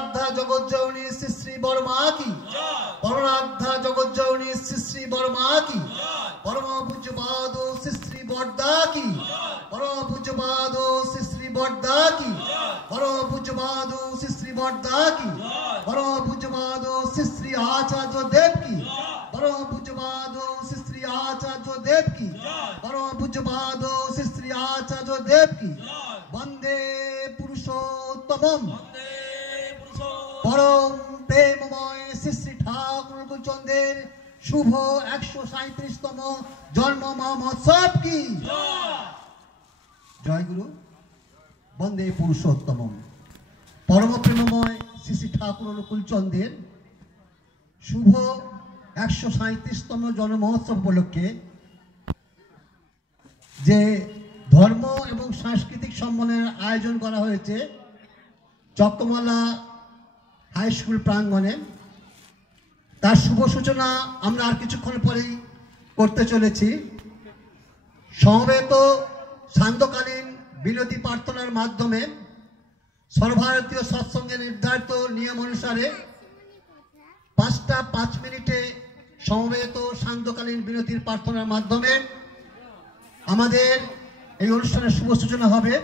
परमाराध्या जगज्जननी श्री श्री वर्मा की परमाराध्या जगज्जननी श्री श्री वर्मा की परम पूज्यपाद श्री श्री बड़दा की परम पूज्यपाद श्री श्री बड़दा की परम पूज्यपाद श्री श्री बड़दा की परम पूज्यपाद श्री श्री आचार्य देव की परम पूज्यपाद श्री श्री आचार्य देव की परम पूज्यपाद श्री श्री आचार्य देव की वंदे पुरुषोत्तमम परम प्रेममय श्री श्री ठाकुर कुलचंद्रेर शुभ 137तम जन्म महोत्सव की जय गुरु। वंदे पुरुषोत्तमम परम प्रेममय श्री श्री ठाकुर कुलचंद्रेर शुभ 137तम जन्म महोत्सव उपलक्षे जे धर्म एवं सांस्कृतिक सम्मेलনের आयोजन करा হয়েছে চক্রমালা হাই স্কুল প্রাঙ্গণে তার শুভ সূচনা আমরা আর কিছুক্ষণ পরেই করতে চলেছি। সমবেত সান্ধ্যকালীন বিনতি প্রার্থনার মাধ্যমে সর্বভারতীয় সৎসঙ্গের নির্ধারিত নিয়ম অনুসারে 5টা 5 মিনিটে সমবেত সান্ধ্যকালীন বিনতির প্রার্থনার মাধ্যমে আমাদের এই অনুষ্ঠানের শুভ সূচনা হবে।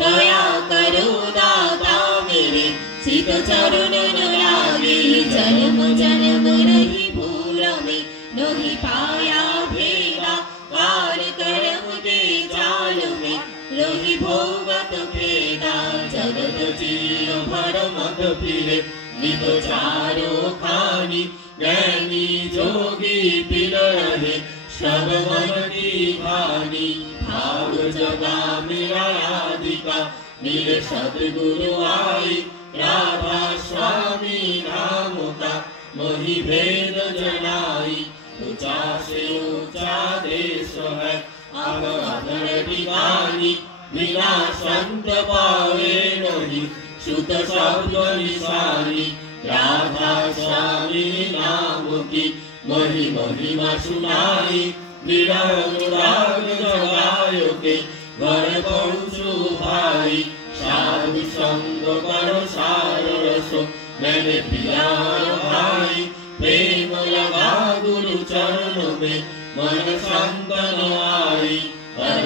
दया करो दाता मेरे सीत चरण लागे जन्म जन्म रही भूल में नहीं पाया भेदा काल कर्म के जाल में रही भोगत भेदा जगत जीव भर मत फिरे नित चारो खानी ज्ञानी जोगी पिल रहे सब मन की भानी भाग जगा मेरा आदिका मेरे सदगुरु आई राधा स्वामी नाम का मोहि भेद जनाई ऊंचा से ऊंचा देश है अब अधर ठिकानी बिना संत पावे नहीं सुत शब्द निशानी राधा स्वामी नाम की मोहि महिमा सुनाई विराग जगायो के घर पहुँचू भाई साधु संग करो सार रसो मैंने पिया भाई प्रेम लगा गुरु चरण में मन संतन आई कर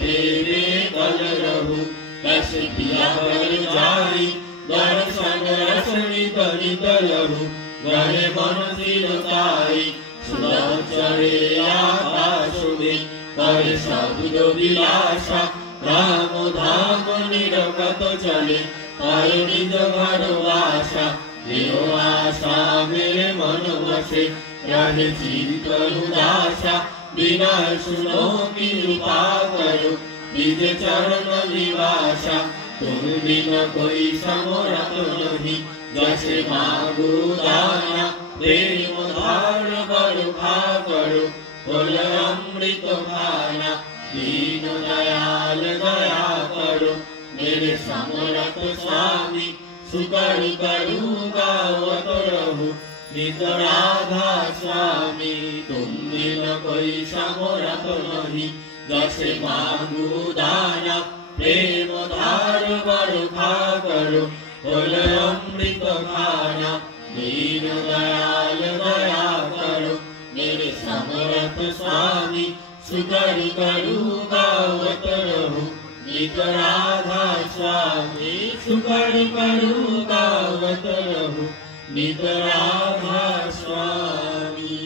तेरे कल रहू कैसे पिया कर जाई दर्शन रसनी तनित लहू गहे मन सिरताई चढ़े आकाश में करे शब्द विलासा राम धाम निरगत चले पर निज घर वासा देव आशा मेरे मन बसे रहे चित्त उदासा बिना सुनो कृपा करो निज चरण निवासा तुम बिन कोई समरथ नहीं जैसे मांगू दाना प्रेम धार बरखा करो बोल अमृत खाना दीन दयाल दया करो मेरे समरथ स्वामी सुकर करूँगा वत रहूं नित राधा स्वामी तुम बिन कोई समरथ नहीं जैसे मांगू दाना प्रेम धार बरखा करो बोल अमृत खाना दीन दयाल दया करो मेरे समरथ स्वामी सुकर करूँगा वत रहूं नित राधा स्वामी सुकर करूँगा वत रहूं नित राधा स्वामी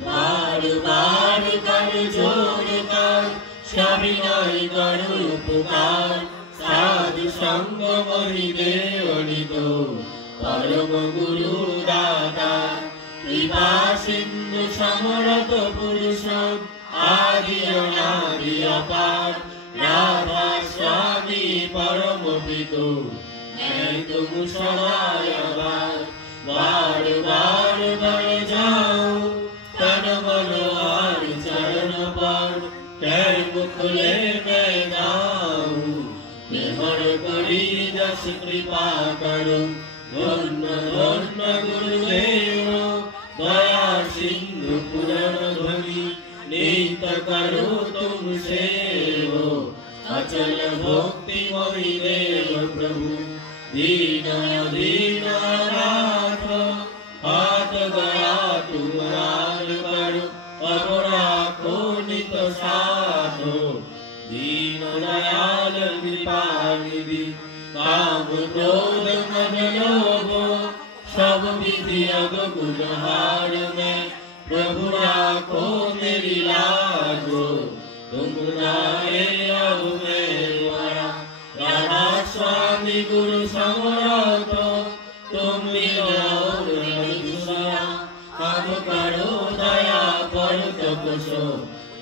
बार बार कर जोर कर सविनय करो पुकार साधु संग मोहि देवनि दो परम गुरु दाता कृपा सिंधु समरथ पुरुष आदि अनादि अपार राधा स्वामी परम पितु मैं तुम सहाय बार बार बढ़ जाऊं तन मन और चरण पर कैब खुले मैं जाऊं निहर करी जस कृपा करो ধন্য ধন্য গুরুদেব দয়া সিন্ধু পুরাণ ধ্বনি নিত করো তুম সেব अचल भक्ति मई देव प्रभु दीन दीन नाथ हाथ गया तुम्हार करो अपरा को नित साधो दीन दयाल कृपा निधि काम क्रोध मद लोभ सब विधि अवगुण हार में प्रभु राखो मेरी लाजो तुम राहे अब मेरा राधा स्वामी गुरु समरथ तुम और दूसरा अब करो दया पर तपसो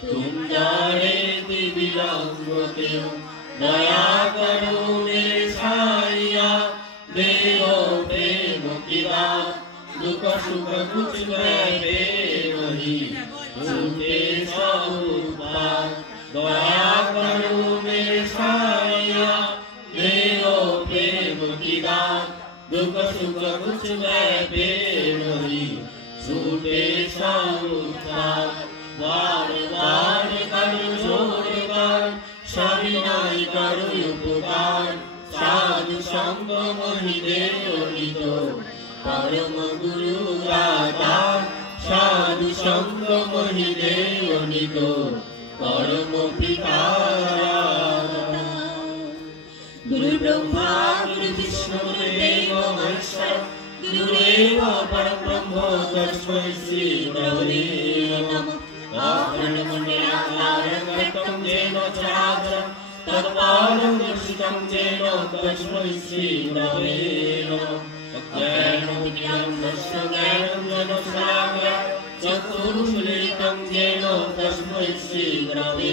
तुम जाने विलंब क्यों दया करो मेरे साइया देव प्रेम की बात दुख सुख कुछ बैठे नहीं तुमके स्वरूपा दया करो मेरे साइया देव प्रेम की दात दुख सुख कुछ बैठे नहीं छूटे स्वरूपा बार बार करो छोड़कर सविनय करो उपकार साधु संग मोहि देव परम गुरु दाता साधु संग मोहि देव नितो परम पिता गुरु ब्रह्मा गुरु विष्णु गुरुदेव महेश्वर गुरुदेव परम ब्रह्म तस्मै श्री गुरवे नमः आभरणमण्डलाकारं कृतं येन चराचरं तत्पादं दर्शितं येन तस्मै श्री गुरवे नमः ज्ञानोदयं ज्ञानं जनसागरं चतुर्मुखलितं येन तस्मै श्री गुरवे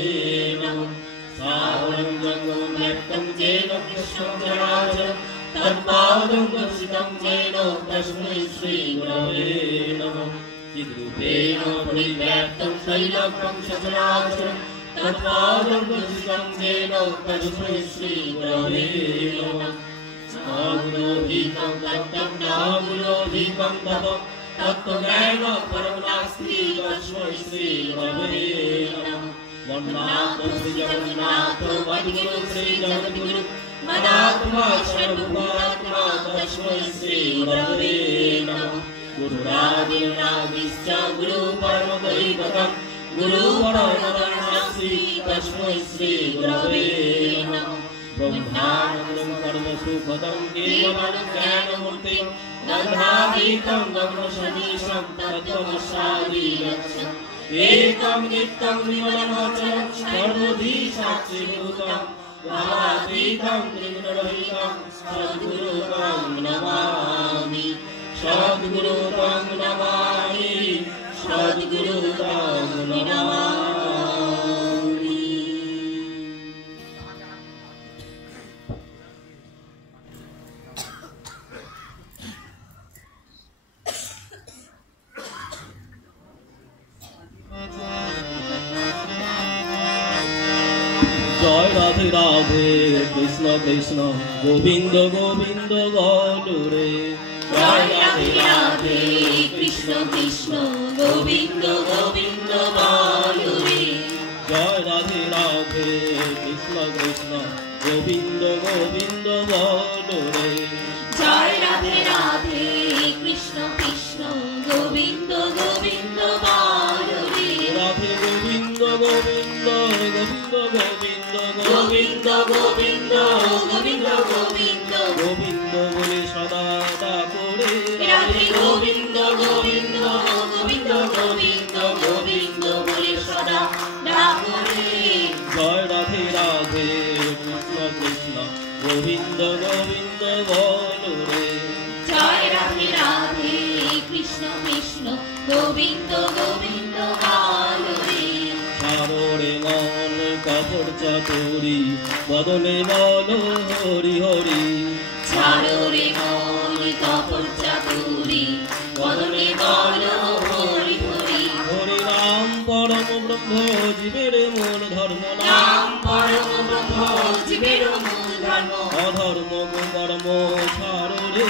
नमः सावरं गङ्गं व्यक्तं येन कृष्णं चराचरं तत्पादं दर्शितं येन तस्मै श्री गुरवे नमः चिद्रूपेण परिव्याप्तं शैलकं सचराचरं तत्पादं दर्शितं येन तस्मै श्री गुरवे नमः नागुलोभिकं तत्तं नागुलोभिकं तपं तत्त्वज्ञान परं नास्ति तस्मै श्री गुरवे नमः वन्नाथ श्री जगन्नाथ मद्गुरु श्री जगद्गुरु मदात्मा सर्वभूतात्मा तस्मै श्री गुरवे नमः गुरुरादिरादिश्च गुरु परमदैवतं गुरु परमगुणासि तस्मै श्री गुरवे नमः ब्रह्मानन्दं परमसुखदं केवलं ज्ञानमूर्तिं गन्धातीतं गगनसदृशं तत्त्वमस्यादिलक्ष्यम् एकं नित्यं निर्मलमचलं सर्वधी साक्षीभूतं भावातीतं त्रिगुणरहितं सद्गुरुं नमामि सद्गुरुं नमामि सद्गुरुं नमामि। जय राधे राधे कृष्ण कृष्ण गोविंद गोविंद बोलो रे जय राधे राधे कृष्ण कृष्ण गोविंद गोविंद बोलो रे जय राधे राधे कृष्ण कृष्ण गोविंद गोविंद बोलो रे जय राधे राधे कृष्ण कृष्ण गोविंद गोविंद बोलो रे राधे गोविंद गोविंद गोविंद गोविंद गोविंद गोविंद गोविंद गोविंद बोले सदा डाकोरे राधे गोविंद गोविंद गोविंद गोविंद गोविंद बोले सदा डाकोरे जय राधे राधे कृष्ण कृष्ण गोविंद गोविंद बोलो रे जय राधे राधे कृष्ण कृष्ण गोविंद गोविंद बोलो रे सारोरे मन कपड़ चतुरी बदले बोलो हरि हरि सारोरे मन कपड़ चतुरी बदले बोलो हरि हरि हरि राम परम ब्रह्म जीवेर मूल धर्म नाम परम ब्रह्म जीवेर मूल धर्म अधर्म कर्म सारोरे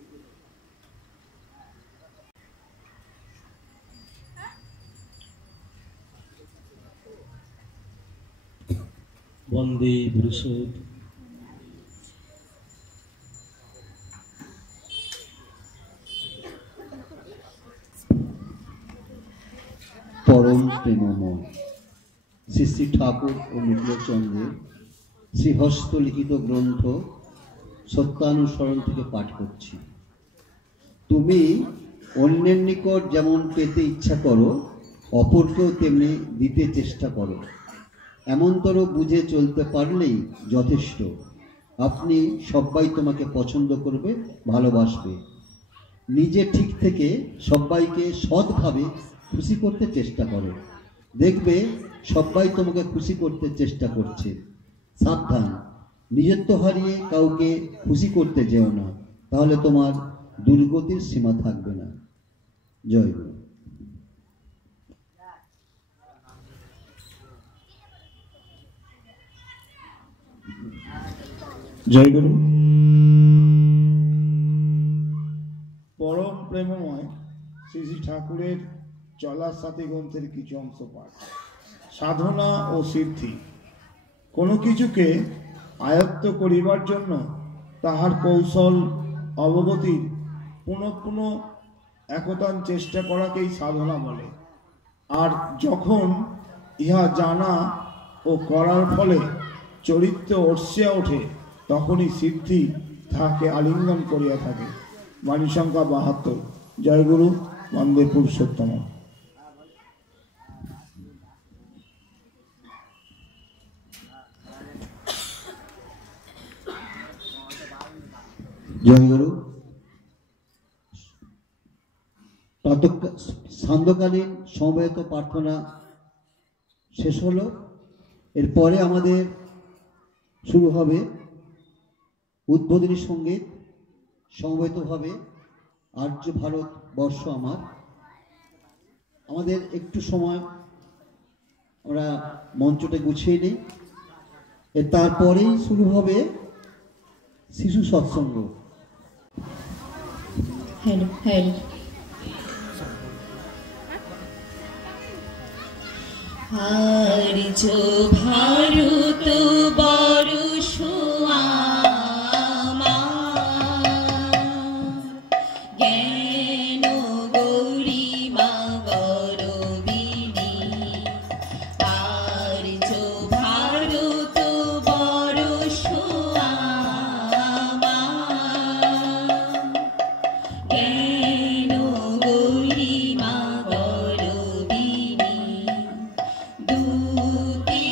বন্দে পুরুষোত্তম। পরম প্রেমময় শ্রী শ্রী ঠাকুর ও মিত্রচন্দ্রের শ্রীহস্ত লিখিত গ্রন্থ সত্যানুসরণ থেকে পাঠ করছি। তুমি অন্যের নিকট যেমন পেতে ইচ্ছা করো, অপরকেও তেমনি দিতে চেষ্টা করো। এমনতর বুঝে চলতে পারলেই যথেষ্ট। আপনি সবাই তোমাকে পছন্দ করবে, ভালোবাসবে। নিজে ঠিক থেকে সবাইকে সৎভাবে খুশি করতে চেষ্টা করো, দেখবে সবাই তোমাকে খুশি করতে চেষ্টা করছে। সাবধান, নিজত্ব হারিয়ে কাউকে খুশি করতে যেও না, তাহলে তোমার দুর্গতির সীমা থাকবে না। জয় গুরু। জয় গুরু। পরম প্রেমময় শ্রী শ্রী ঠাকুরের চলার সাথী গ্রন্থের কিছু অংশ পাঠ। সাধনা ও সিদ্ধি। কোনো কিছুকে আয়ত্ত করিবার জন্য তাহার কৌশল অবগতির পুনঃ পুনঃ একতান চেষ্টা করাকেই সাধনা বলে। আর যখন ইহা জানা ও করার ফলে চরিত্র অর্ষিয়া ওঠে, তখনই সিদ্ধি তাহাকে আলিঙ্গন করিয়া থাকে। বাণী সংখ্যা ৭২। জয় গুরু। বন্দে পুরুষোত্তম। জয় গুরু। সান্ধ্যকালীন সমবেত প্রার্থনা শেষ হলো। এরপরে আমাদের শুরু হবে উদ্বোধনী সঙ্গীত। সমবেতভাবে আর্য ভারত বর্ষ আমাদের একটু সময় আমরা মঞ্চটা গুছিয়ে নিই। তারপরেই শুরু হবে শিশু সৎসঙ্গ। Hello hello. আর্য ভারত বর্ষ জ্ঞান গৌরিমা গৌরবিনী। আর্য ভারত বর্ষ জ্ঞান গৌরিমা গৌরবিনী। দুতি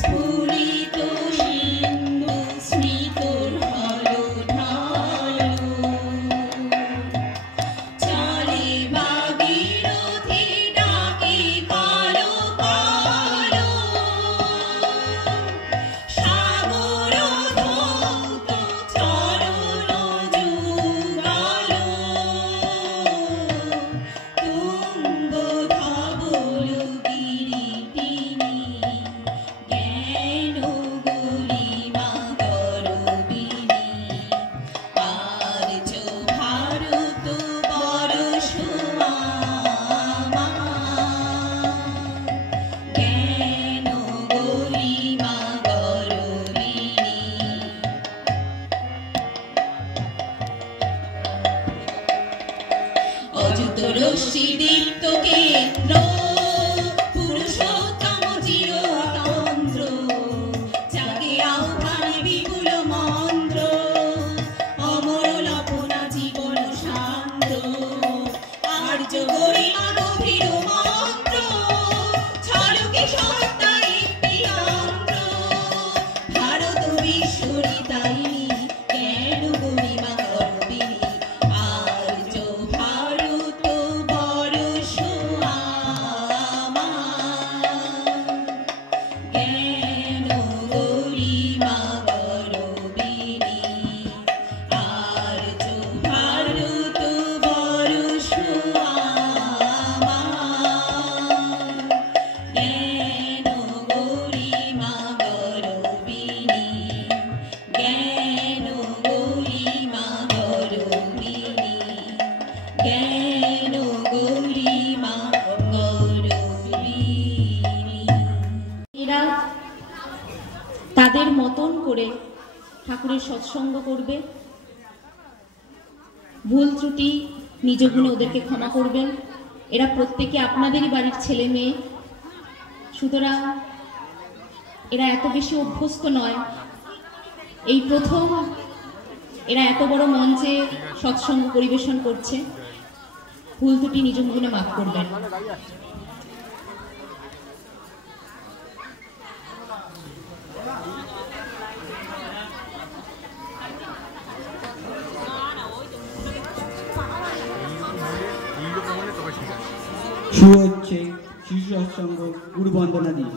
স্ফুরিত সিন্ধু স্মৃতর ঢালো ঢালো চলে ভাগীরথী ডাকে কালো কালো সাগর ধৌত চরণ যুগালো তুঙ্গ ধবল গিরিটিনি জ্ঞান গরিমা গরবিনী আর্য ভারত বর্ষ জ্ঞান গরিমা গরবিনী অযুত রশ্মি দীপ্ত কেন্দ্র পুরুষোত্তম চিরতন্ত্র জাগে আহ্বানে বিপুল মন্ত্র অমর লপনা জীবন শান্ত আর্য গরিমা গভীর মন্ত্র ছলকে সত্তা একটি যন্ত্র ভারত বিশ্বরিতাইনী জ্ঞান গরিমা গর্বিনী আর্য ভারত বর্ষ জ্ঞান গরিমা গর্বিনী আর্য ভারত বর্ষ জ্ঞান গরিমা গর্বিনী জ্ঞান গরিমা গর্বিনী জ্ঞান গরিমা গর্বিনী। এরা তাদের মতন করে ঠাকুরের সৎসঙ্গ করবে, ভুল ত্রুটি নিজ গুণে ওদেরকে ক্ষমা করবেন। এরা প্রত্যেকে আপনাদেরই বাড়ির ছেলে মেয়ে, সুতরাং এরা এত বেশি অভ্যস্ত নয়। এই প্রথম এরা এত বড় মঞ্চে সৎসঙ্গ পরিবেশন করছে, ভুল ত্রুটি নিজ গুণে মাফ করবেন। শুরু হচ্ছে শিশু সৎসঙ্গ গুরু বন্দনা দিয়ে।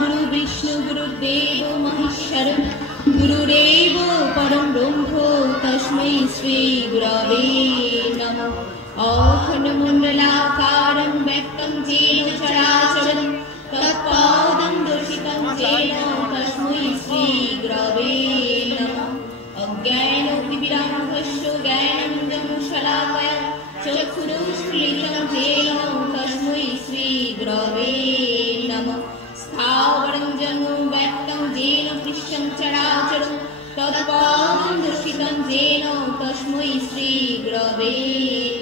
गुरु विष्णु गुरुदेव महेश्वर गुरुरेव परम ब्रह्म तस्मै श्री गुरवे नमः। अखण्डमण्डलाकारं व्यक्तं येन चराचरं तत्पादं दर्शितं येन तस्मै श्री गुरवे नमः। अज्ञानतिमिरान्धस्य ज्ञानाञ्जनशलाकया चक्षुरुन्मीलितं येन तस्मै श्री गुरवे नमः। स्थावरं जङ्गं व्यक्तं येन दृश्यं चराचरं तत्पादं दर्शितं येन तस्मै श्री गुरवे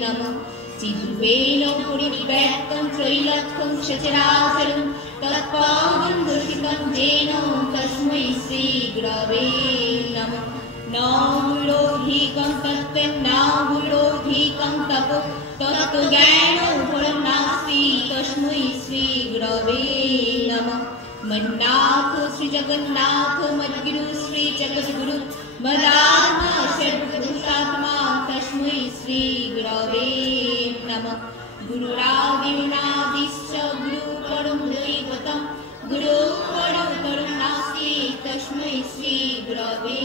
नमः। चिद्रूपेण परिव्याप्तं त्रैलोक्यं सचराचरं तत्पादं दर्शितं येन तस्मै श्री गुरवे नमः। न गुरोधिकं तत्त्वं न गुरोधिकं तपो तत्त्वज्ञानं परं नास्ति तस्मै श्री गुरवे नमः। मन्नाथ श्री जगन्नाथ मद्गुरु श्री जगद्गुरु मदात्मा सर्वभूतात्मा तस्मै श्री गुरवे नमः। गुरुरादिनादिश्च गुरु परं दैवतं गुरु परं नास्ति तस्मै श्री गुरवे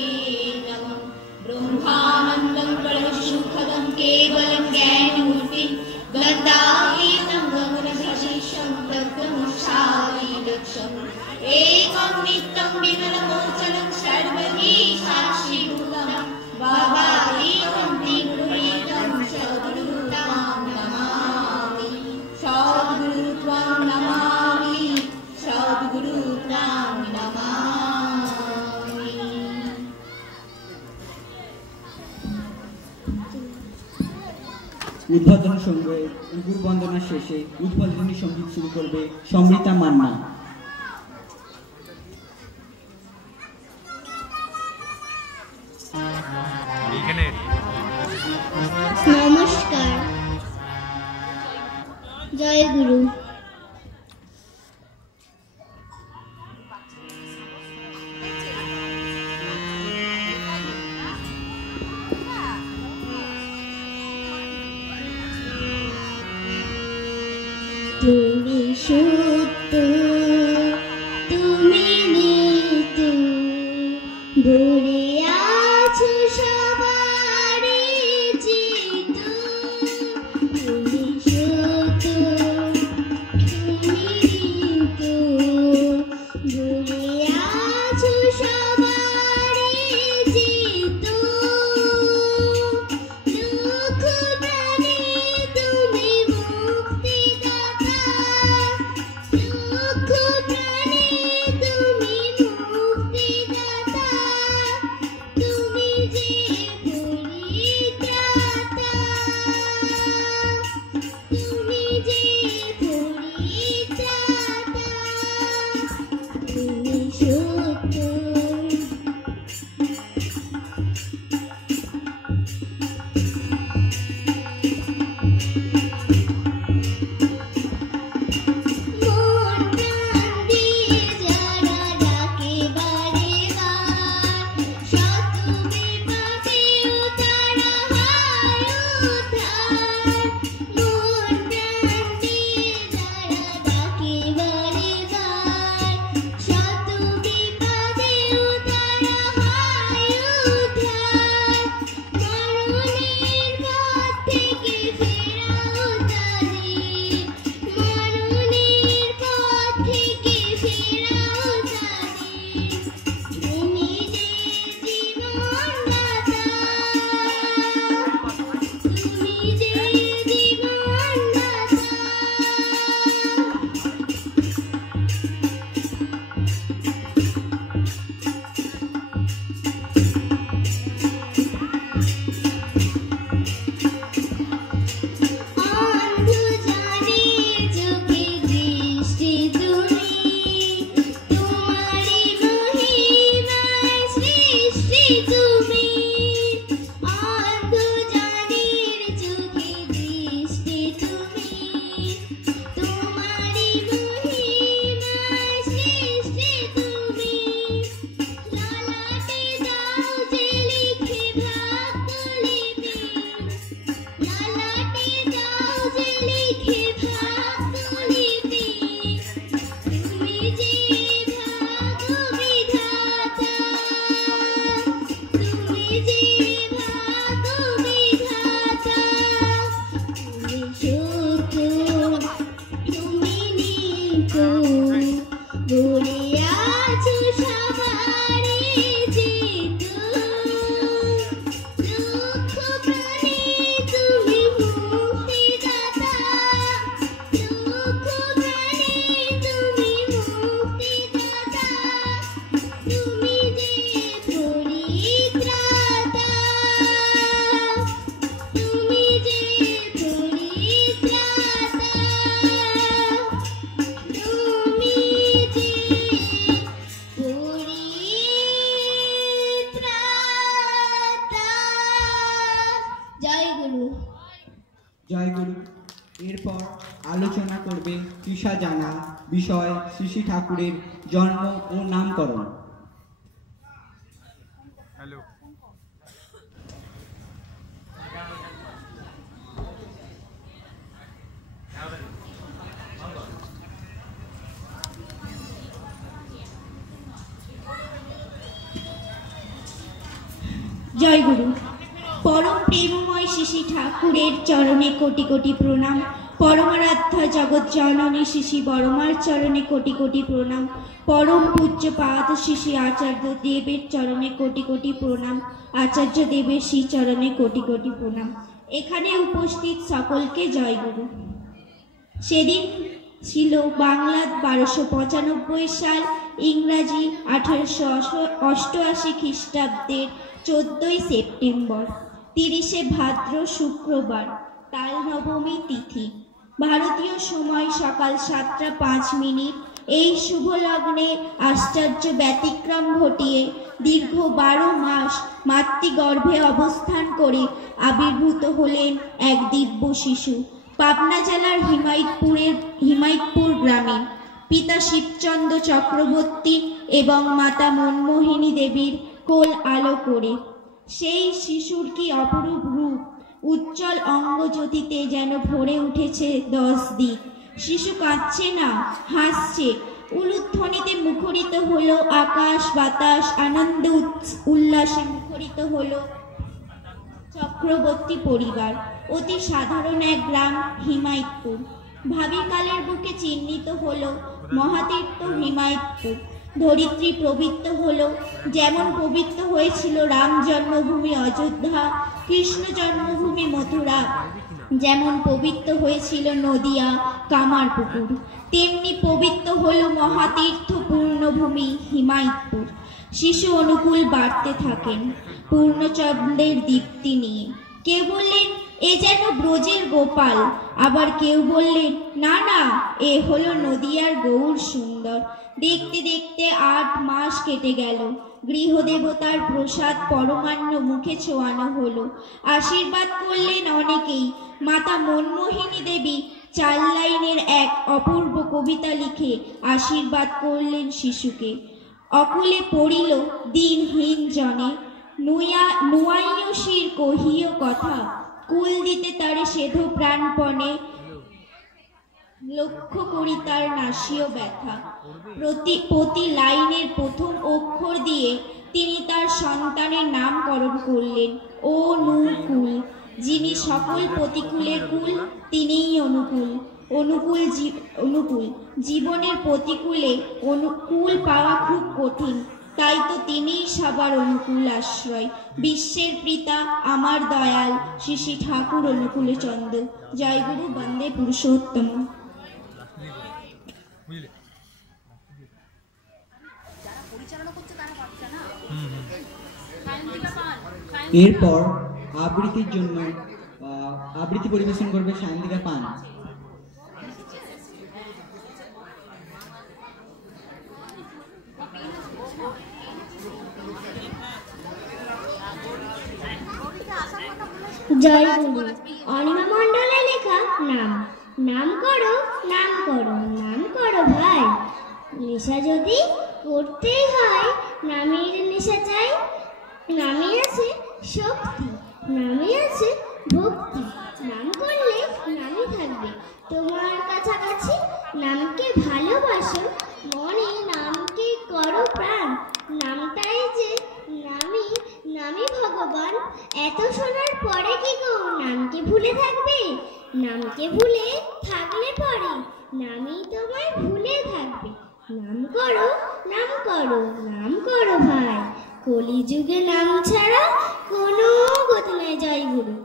नमः। ब्रह्मानन्दं परमसुखदं केवलं ज्ञानमूर्तिं गन्धातीतं गगनसदृशं तत्त्वमूर्च्छादिलक्ष्यम् एकं नित्यं विमलमोचनं सर्वगी साक्षीभूतं भावातीतं त्रिगुणरहितं सद्गुरुं नमामि सद्गुरुत्वं नमामि सद्गुरुत्वं नमामि। উদ্বোধনী সঙ্গে গুরু বন্দনা শেষে উদ্বোধনী সঙ্গীত শুরু করবে সমৃতা মান্না। নমস্কার, জয় গুরু। তুমি সত্য, তুমি নিত্য, ভরে আছো সবারই চিত্ত। তুমি সত্য, তুমি নিত্য, ভরে আছো সবারই চিত্ত। দুঃখ প্রাণে তুমি মুক্তিদাতা, দুঃখ প্রাণে তুমি মুক্তিদাতা, তুমি যে পরিত্রাতা, তুমি যে পরিত্রাতা, তুমি সত্য। মন প্রাণ দিয়ে যারা ডাকে বারে বার, শত বিপদেও তারা হয় উদ্ধার। মন প্রাণ দিয়ে যারা ডাকে বারে বার, শত বিপদেও তারা হয় উদ্ধার। মরণের পথ থেকে ফেরাও তাদের, মরণের পথ থেকে ফেরাও তাদের। তুমি যে জীবনদাতা, তুমি যে জীবনদাতা। অন্ধজনের চোখে দৃষ্টি তুমি, তোমারই মহিমায় সৃষ্টি তুমি। অন্ধজনের চোখে দৃষ্টি তুমি, তোমারই মহিমায় সৃষ্টি তুমি। ললাটে দাও যে লিখে ভাগ্যলিপি, ললাটে দাও যে লিখে ভাগ্যলিপি। তুমি যে ভাগ্যবিধাতা, তুমি যে ভাগ্যবিধাতা। তুমি সত্য, তুমি নিত্য, ভরে আছো সবারই চিত্ত। দুঃখ প্রাণে তুমি মুক্তিদাতা, দুঃখ প্রাণে তুমি মুক্তিদাতা, তুমি যে পরিত্রাতা, তুমি যে পরিত্রাতা, তুমি যে পরিত্রাতা। জয় গুরু। জয় গুরু। এরপর আলোচনা করবে তৃষা জানা, বিষয় শ্রী শ্রী ঠাকুরের জন্ম ও নামকরণ। জয় গুরু। পরম প্রেমময় শ্রী শ্রী ঠাকুরের চরণে কোটি কোটি প্রণাম। পরমারাধ্যা জগৎ জননী শ্রী শ্রী বড়মার চরণে কোটি কোটি প্রণাম। পরম পূজ্যপাদ শ্রী শ্রী আচার্য দেবের চরণে কোটি কোটি প্রণাম। আচার্য দেবের শ্রী চরণে কোটি কোটি প্রণাম। এখানে উপস্থিত সকলকে জয় গুরু। সেদিন ছিল বাংলা 1295 সাল, ইংরাজি 1888 খ্রিস্টাব্দের 14ই সেপ্টেম্বর, 30শে ভাদ্র শুক্রবার। তাল নবমী তিথি। ভারতীয় সময় সকাল 7:05। এই শুভ লগ্নে আশ্চর্য ব্যতিক্রম ঘটিয়ে দীর্ঘ 12 মাস মাতৃগর্ভে অবস্থান করে আবির্ভূত হলেন এক দিব্য শিশু পাবনা জেলার হিমায়তপুর গ্রামে। পিতা শিবচন্দ্র চক্রবর্তী এবং মাতা মনমোহিনী দেবীর কোল আলো করে। সেই শিশুর কি অপরূপ রূপ! উজ্জ্বল অঙ্গজ্যোতিতে যেন ভরে উঠেছে 10 দিক। শিশু কাঁদছে না, হাসছে। উলুধ্বনিতে মুখরিত হলো আকাশ বাতাস, আনন্দ উল্লাসে মুখরিত হলো চক্রবর্তী পরিবার। অতি সাধারণ এক গ্রাম হিমায়তপুর। ভাবিকালের বুকে চিহ্নিত হলো মহাতীর্থ হিমায়তপুর। ধরিত্রী পবিত্র হলো, যেমন পবিত্র হয়েছিল রাম জন্মভূমি অযোধ্যা, কৃষ্ণ জন্মভূমি মথুরা, যেমন পবিত্র হয়েছিল নদিয়া কামারপুকুর, তেমনি পবিত্র হলো মহাতীর্থ পূর্ণভূমি হিমায়তপুর। শিশু অনুকূল বাড়তে থাকেন পূর্ণচন্দ্রের দীপ্তি নিয়ে। কেউ বললেন এ যেন ব্রজের গোপাল, আবার কেউ বললেন না না, এ হলো নদিয়ার গৌর সুন্দর। দেখতে দেখতে 8 মাস কেটে গেল। গৃহদেবতার প্রসাদ পরমান্ন মুখে ছোঁয়ানো হলো। আশীর্বাদ করলেন অনেকেই। মাতা মনমোহিনী দেবী 4 লাইনের এক অপূর্ব কবিতা লিখে আশীর্বাদ করলেন শিশুকে। অকুলে পড়িল দিনহীন জনে, নুয়াইয় শির কহিও কথা, কুল দিতে তারে সেধো প্রাণপণে, লক্ষ্য করি তার নাসিও ব্যথা। প্রতি লাইনের প্রথম অক্ষর দিয়ে তিনি তার সন্তানের নামকরণ করলেন অনুকূল। যিনি সকল প্রতিকূলের কুল, তিনিই অনুকূল। অনুকূল জীবনের প্রতিকূলে অনুকূল পাওয়া খুব কঠিন, তাই তো তিনিই সবার অনুকূল আশ্রয়। বিশ্বের পিতা আমার দয়াল শ্রী শ্রী ঠাকুর অনুকূলচন্দ্র। জয় গুরু, বন্দে পুরুষোত্তম। এরপর আবৃত্তির জন্য আবৃত্তি পরিবেশন করবে সায়ন্তিকা পান। জয় গুরু। অনিমা মণ্ডলের লেখা নাম। নাম করো, নাম করো, নাম করো ভাই। নেশা যদি করতেই হয়, নামের নেশা চাই। নামে আছে শক্তি, নামে আছে ভক্তি। নাম করলে নামই থাকবে তোমার কাছাকাছি। নামকে ভালোবাসো মনে, নামকে করো প্রাণ। নামটাই যে নামই, নামই ভগবান। এত শোনার পরে কি গো নামকে ভুলে থাকবে? নামকে ভুলে থাকলে পরে নামই তোমায় ভুলে থাকবে। নাম করো, নাম করো, নাম করো ভাই। কলিযুগে নাম ছাড়া কোনো গতি নাই। জয় গুরু।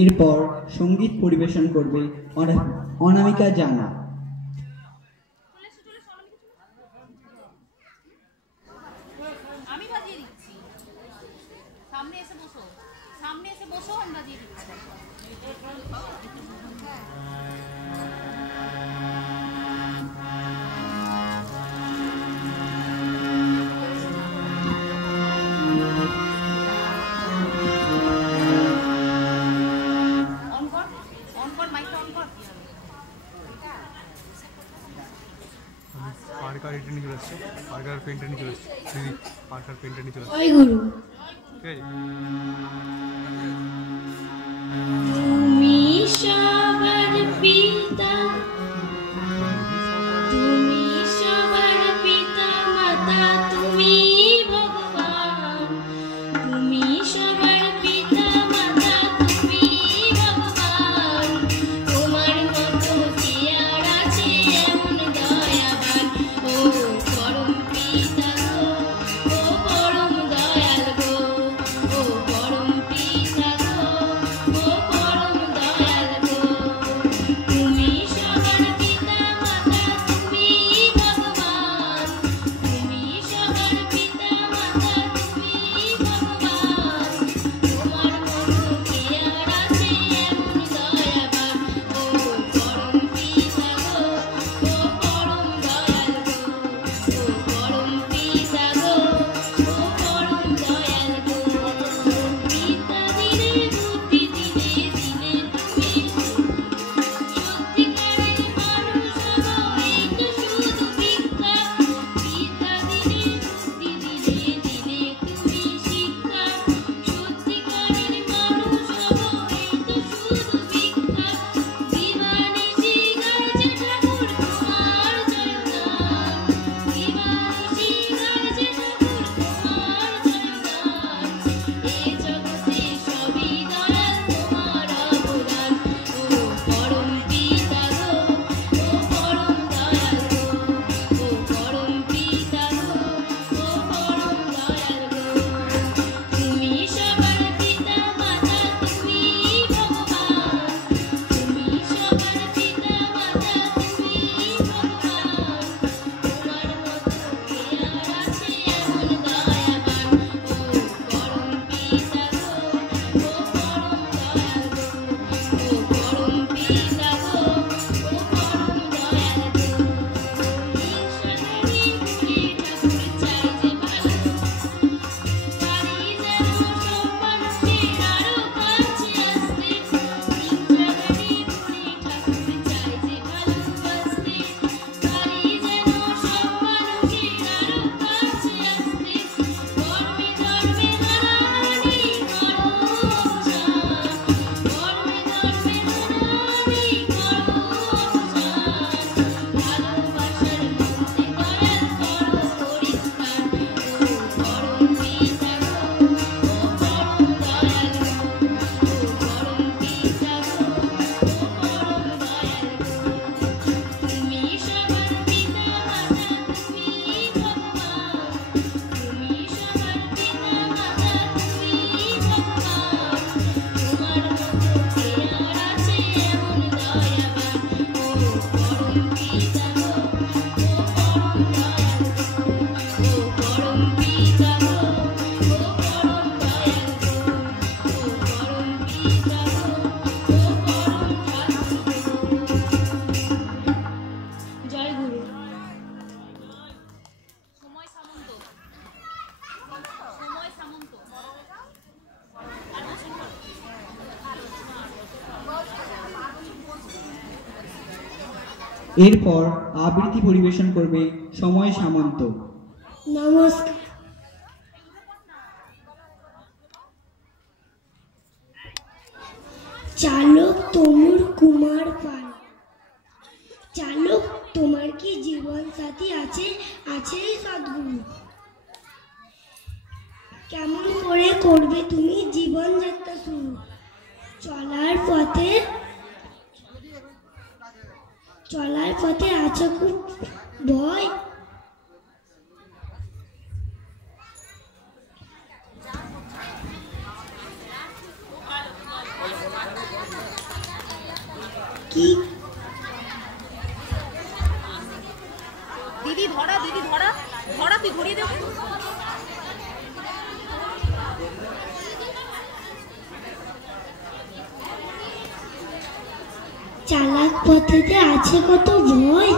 এরপর সঙ্গীত পরিবেশন করবে অনামিকা জানা। আমি বাজিয়ে দিচ্ছি, সামনে এসে বসো, সামনে এসে বসো, আমি বাজিয়ে দিচ্ছি। পার্কার এটা নিয়ে চলে আসছে, পার্কার পেনটা নিয়ে চলে আসছে দিদি, পার্কার পেনটা নিয়ে চলে আসছে। জয় গুরু। ঠিক আছে। তুমি সবার পিতা, তুমি সবার পিতা মাতা, তুমি ভগবান। তুমি সবার পিতা মাতা, তুমি ভগবান। তোমার মতো কি আর আছে এমন দয়াবান? ও পরম পিতা গো, ও পরম দয়াল গো, ও পরম পিতা। এরপর আবৃত্তি পরিবেশন করবে সময় সামন্ত। নমস্কার। চালক তমুর কুমার পাল। চালক, তোমার কি জীবন সাথী আছে? আছে সদ্গুরু। কেমন করে করবে তুমি জীবন যাত্রা শুরু? চলার পথে আছে খুব ভয়। কি দিদি ধরা, দিদি ধরা, ধরা, তুই ধরিয়ে দেব। চালাক পথেতে আছে কত ভয়,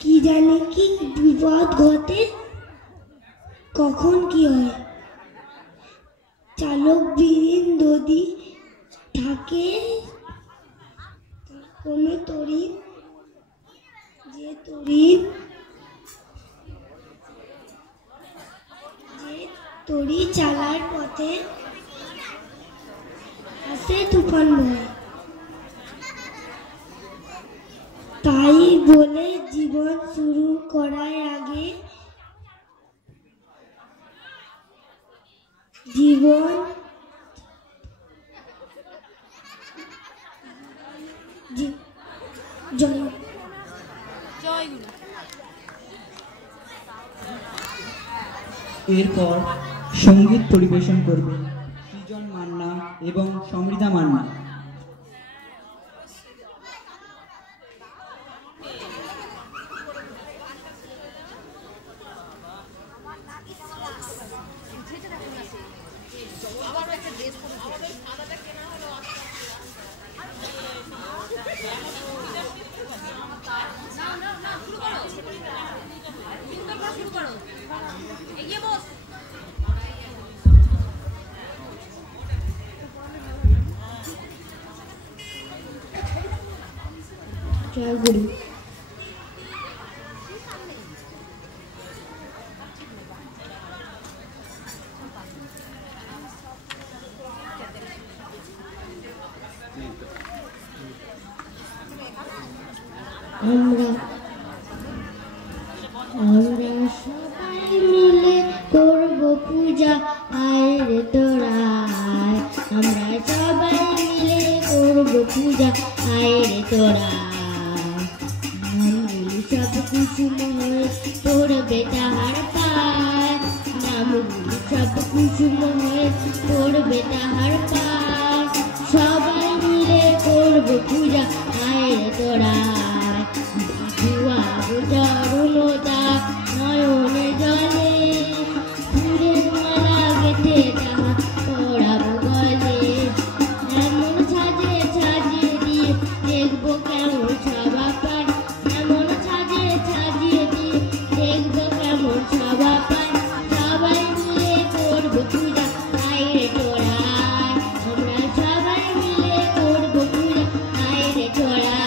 কি জানে কি বিপদ ঘটে, কখন কি হয়। চালক বিহীন যদি থাকে কোনো তরিন, যে তরি চালার পথে আসে তুফান ভয়। তাই বলে জীবন শুরু করার আগে এরপর সঙ্গীত পরিবেশন করবে সৃজন মান্না এবং সমৃদ্ধা মান্না। জয় গুরু। আমরা সবাই মিলে করব পূজা, আয় রে তোরা আয়। আমরা সবাই মিলে করব পূজা, আয় রে তোরা। নামগুলি সব কুসুম হয়ে পড়বে তাহার পায়, নামগুলি সব কুসুম হয়ে পড়বে তাহার পায়। সবাই মিলে করব পূজা, আয় রে তোরা। চরণতা নয়নে জলে ফুলের মালা গেঁথে তাহা পড়াবো গলে। এমন সাজিয়ে দিয়ে দেখবো কেমন সভা পায়, এমন সাজিয়ে দিয়ে দেখবো কেমন সভা পায়। সবাই মিলে করবো পূজা, আয় রে তোরা। আমরা সবাই মিলে করবো পূজা, আয় রে তোরা।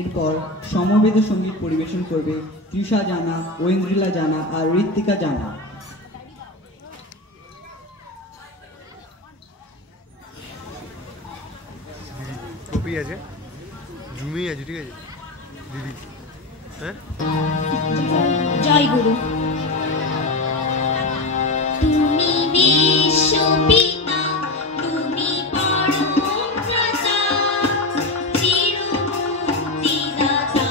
এরপর সমবেত সঙ্গীত পরিবেশন করবে তৃষা জানা, ঐন্দ্রিলা জানা আর ঋত্বিকা জানা। টপি আছে, ঝুমি আছে, ঠিক আছে দিদি। হ্যাঁ, জয় গুরু। তুমি বিশ্বপিতা, তুমি পরম ত্রাতা, চিরমুক্তিদাতা,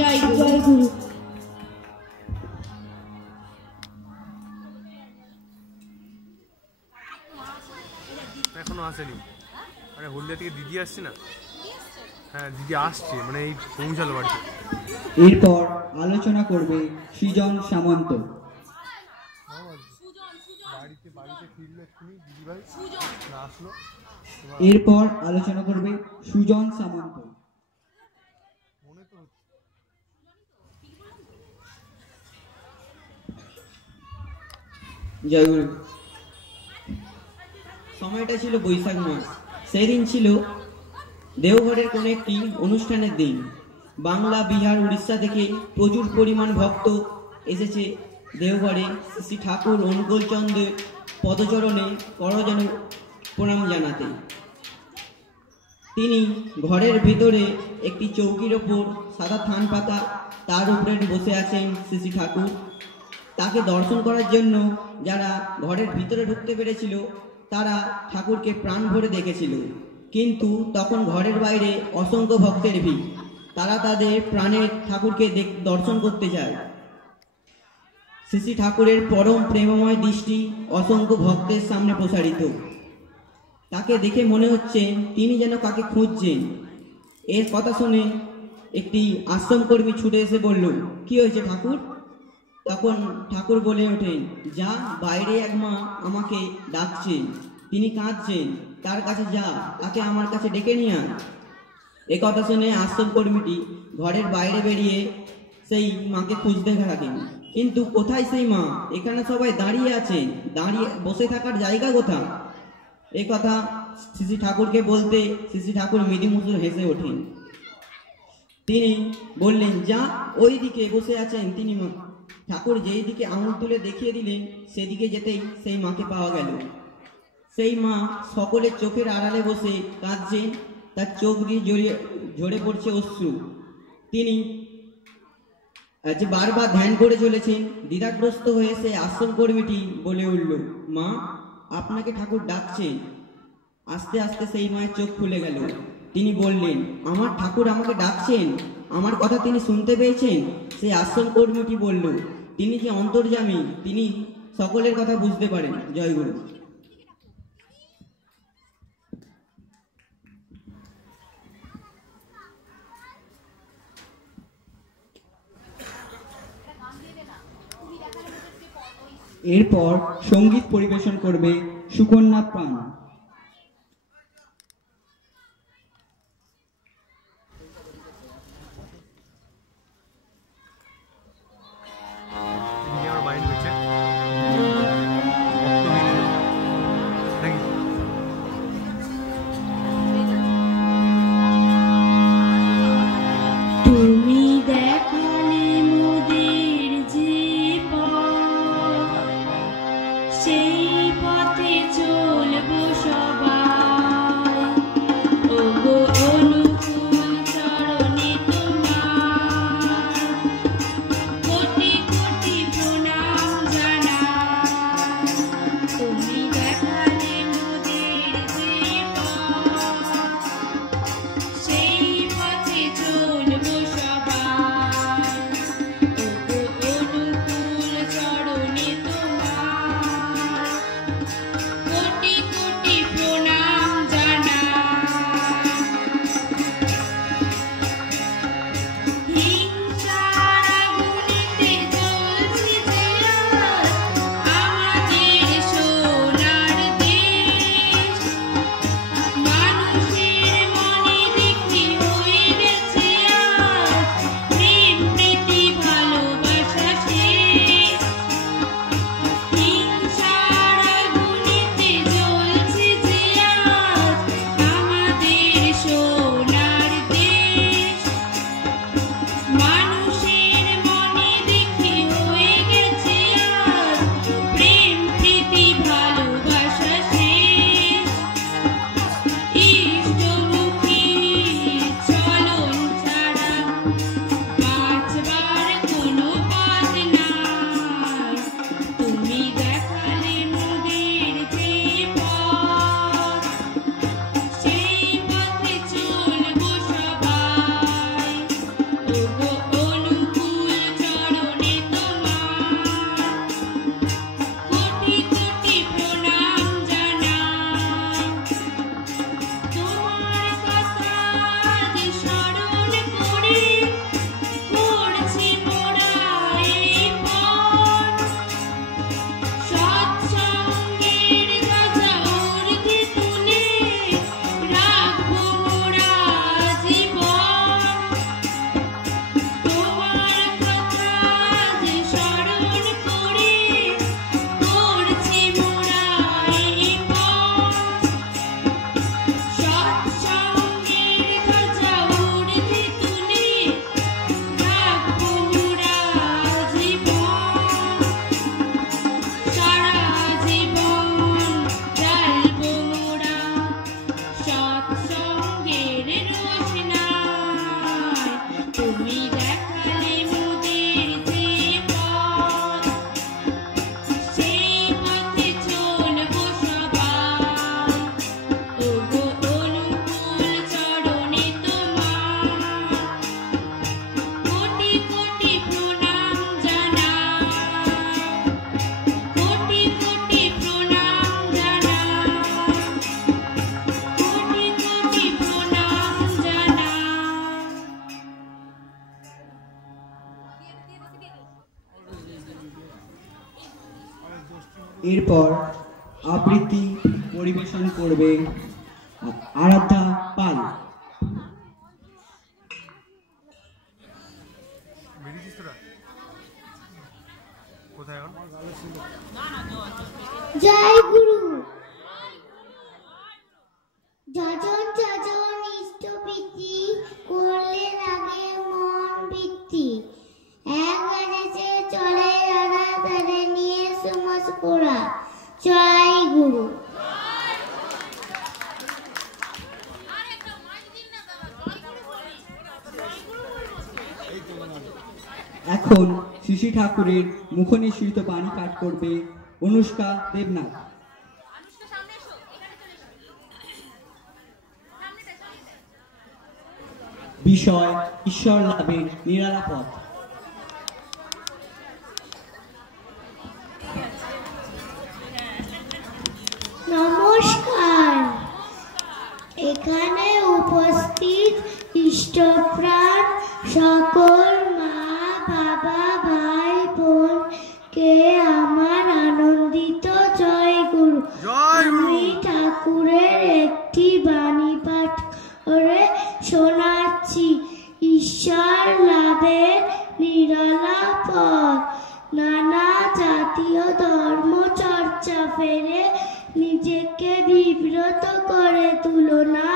জয় গুরু। জয় গুরু। এখনো আসেনি। আরে হলদিয়া থেকে দিদি আসছে না? হ্যাঁ দিদি আসছে, মানে এই পৌঁছালো বাড়িতে। এরপর আলোচনা করবে সৃজন সামন্ত। বাড়িতে ফিরলো এক্ষুনি দিদিভাই আসলো। এরপর আলোচনা করবে সুজন সামন্ত। জয়গুরু। সময়টা ছিল বৈশাখ মাস। সেই দিন ছিল দেওঘরের কোনো একটি অনুষ্ঠানের দিন। বাংলা, বিহার, উড়িষ্যা থেকে প্রচুর পরিমাণ ভক্ত এসেছে দেওঘরে শ্রী ঠাকুর অনুকূলচন্দ্রের পদচরণে করজোড়ে প্রণাম জানাতে। তিনি ঘরের ভিতরে একটি চৌকির ওপর সাদা থান পাতা, তার উপরে বসে আছেন শ্রী ঠাকুর। তাকে দর্শন করার জন্য যারা ঘরের ভিতরে ঢুকতে পেরেছিল তারা ঠাকুরকে প্রাণ ভরে দেখেছিল, কিন্তু তখন ঘরের বাইরে অসংখ্য ভক্তের ভিড়। তারা তাদের প্রাণের ঠাকুরকে দর্শন করতে চায়। শ্রী ঠাকুরের পরম প্রেমময় দৃষ্টি অসংখ্য ভক্তের সামনে প্রসারিত। তাকে দেখে মনে হচ্ছে তিনি যেন কাকে খুঁজছেন। এর কথা শুনে একটি আশ্রমকর্মী ছুটে এসে বলল, কি হয়েছে ঠাকুর? তখন ঠাকুর বলে ওঠেন, যা, বাইরে এক মা আমাকে ডাকছেন, তিনি কাঁদছেন, তার কাছে যা, তাকে আমার কাছে ডেকে নিয়ে আন। এ কথা শুনে আশ্রম কর্মীটি ঘরের বাইরে বেরিয়ে সেই মাকে খুঁজতে থাকেন, কিন্তু কোথায় সেই মা? এখানে সবাই দাঁড়িয়ে আছেন, দাঁড়িয়ে বসে থাকার জায়গা কোথায়? এ কথা শ্রী ঠাকুরকে বলতে শ্রী ঠাকুর মৃদুমধুর হেসে ওঠেন। তিনি বললেন, যা, ওই দিকে বসে আছেন তিনি মা। ঠাকুর যেই দিকে আঙুল তুলে দেখিয়ে দিলেন সেদিকে যেতেই সেই মাকে পাওয়া গেল। সেই মা সকলের চোখের আড়ালে বসে কাঁদছেন, তার চোখ দিয়ে ঝরে পড়ছে অশ্রু। তিনি বারবার ধ্যান করে চলেছেন। দ্বিধাগ্রস্ত হয়ে সে আশ্রম কর্মীটি বলে উঠল, মা, আপনাকে ঠাকুর ডাকছেন। আস্তে আস্তে সেই মায়ের চোখ খুলে গেল। তিনি বললেন, আমার ঠাকুর আমাকে ডাকছেন, আমার কথা তিনি শুনতে পেয়েছেন? সেই আশ্রম কর্মীটি বলল, তিনি যে অন্তর্যামী, তিনি সকলের কথা বুঝতে পারেন। জয়গুরু। এরপর সঙ্গীত পরিবেশন করবে সুকন্যা প্রাণ। তুমি দেখালে মোদের যে পথ, সেই পথে চলবো এরপর আবৃত্তি পরিবেশন করবে আরাধ্যা পাল। জয় গুরু। যজন যজন ইষ্টপ্রীতি করলেন আগে মন বৃত্তি, এক গাছে চলে রাধা তারে নিয়ে সমাজ করা। জয় গুরু। এখন শ্রী ঠাকুরের মুখনিসৃত বাণী পাঠ করবে অনুষ্কা দেবনাথ। বিষয় ঈশ্বর লাভের নিরালা পথ। নমস্কার। এখানে উপস্থিত ইষ্টপ্রাণ সকল মা বাবা ভাই বোন কে আমার আনন্দিত জয় গুরু। আমি ঠাকুরের একটি বাণী পাঠ করে শোনাচ্ছি। ঈশ্বর লাভের নিরালা পথ, নানা জাতীয় ধর্ম চর্চা ফেরে নিজেকে বিব্রত করে তুলো না।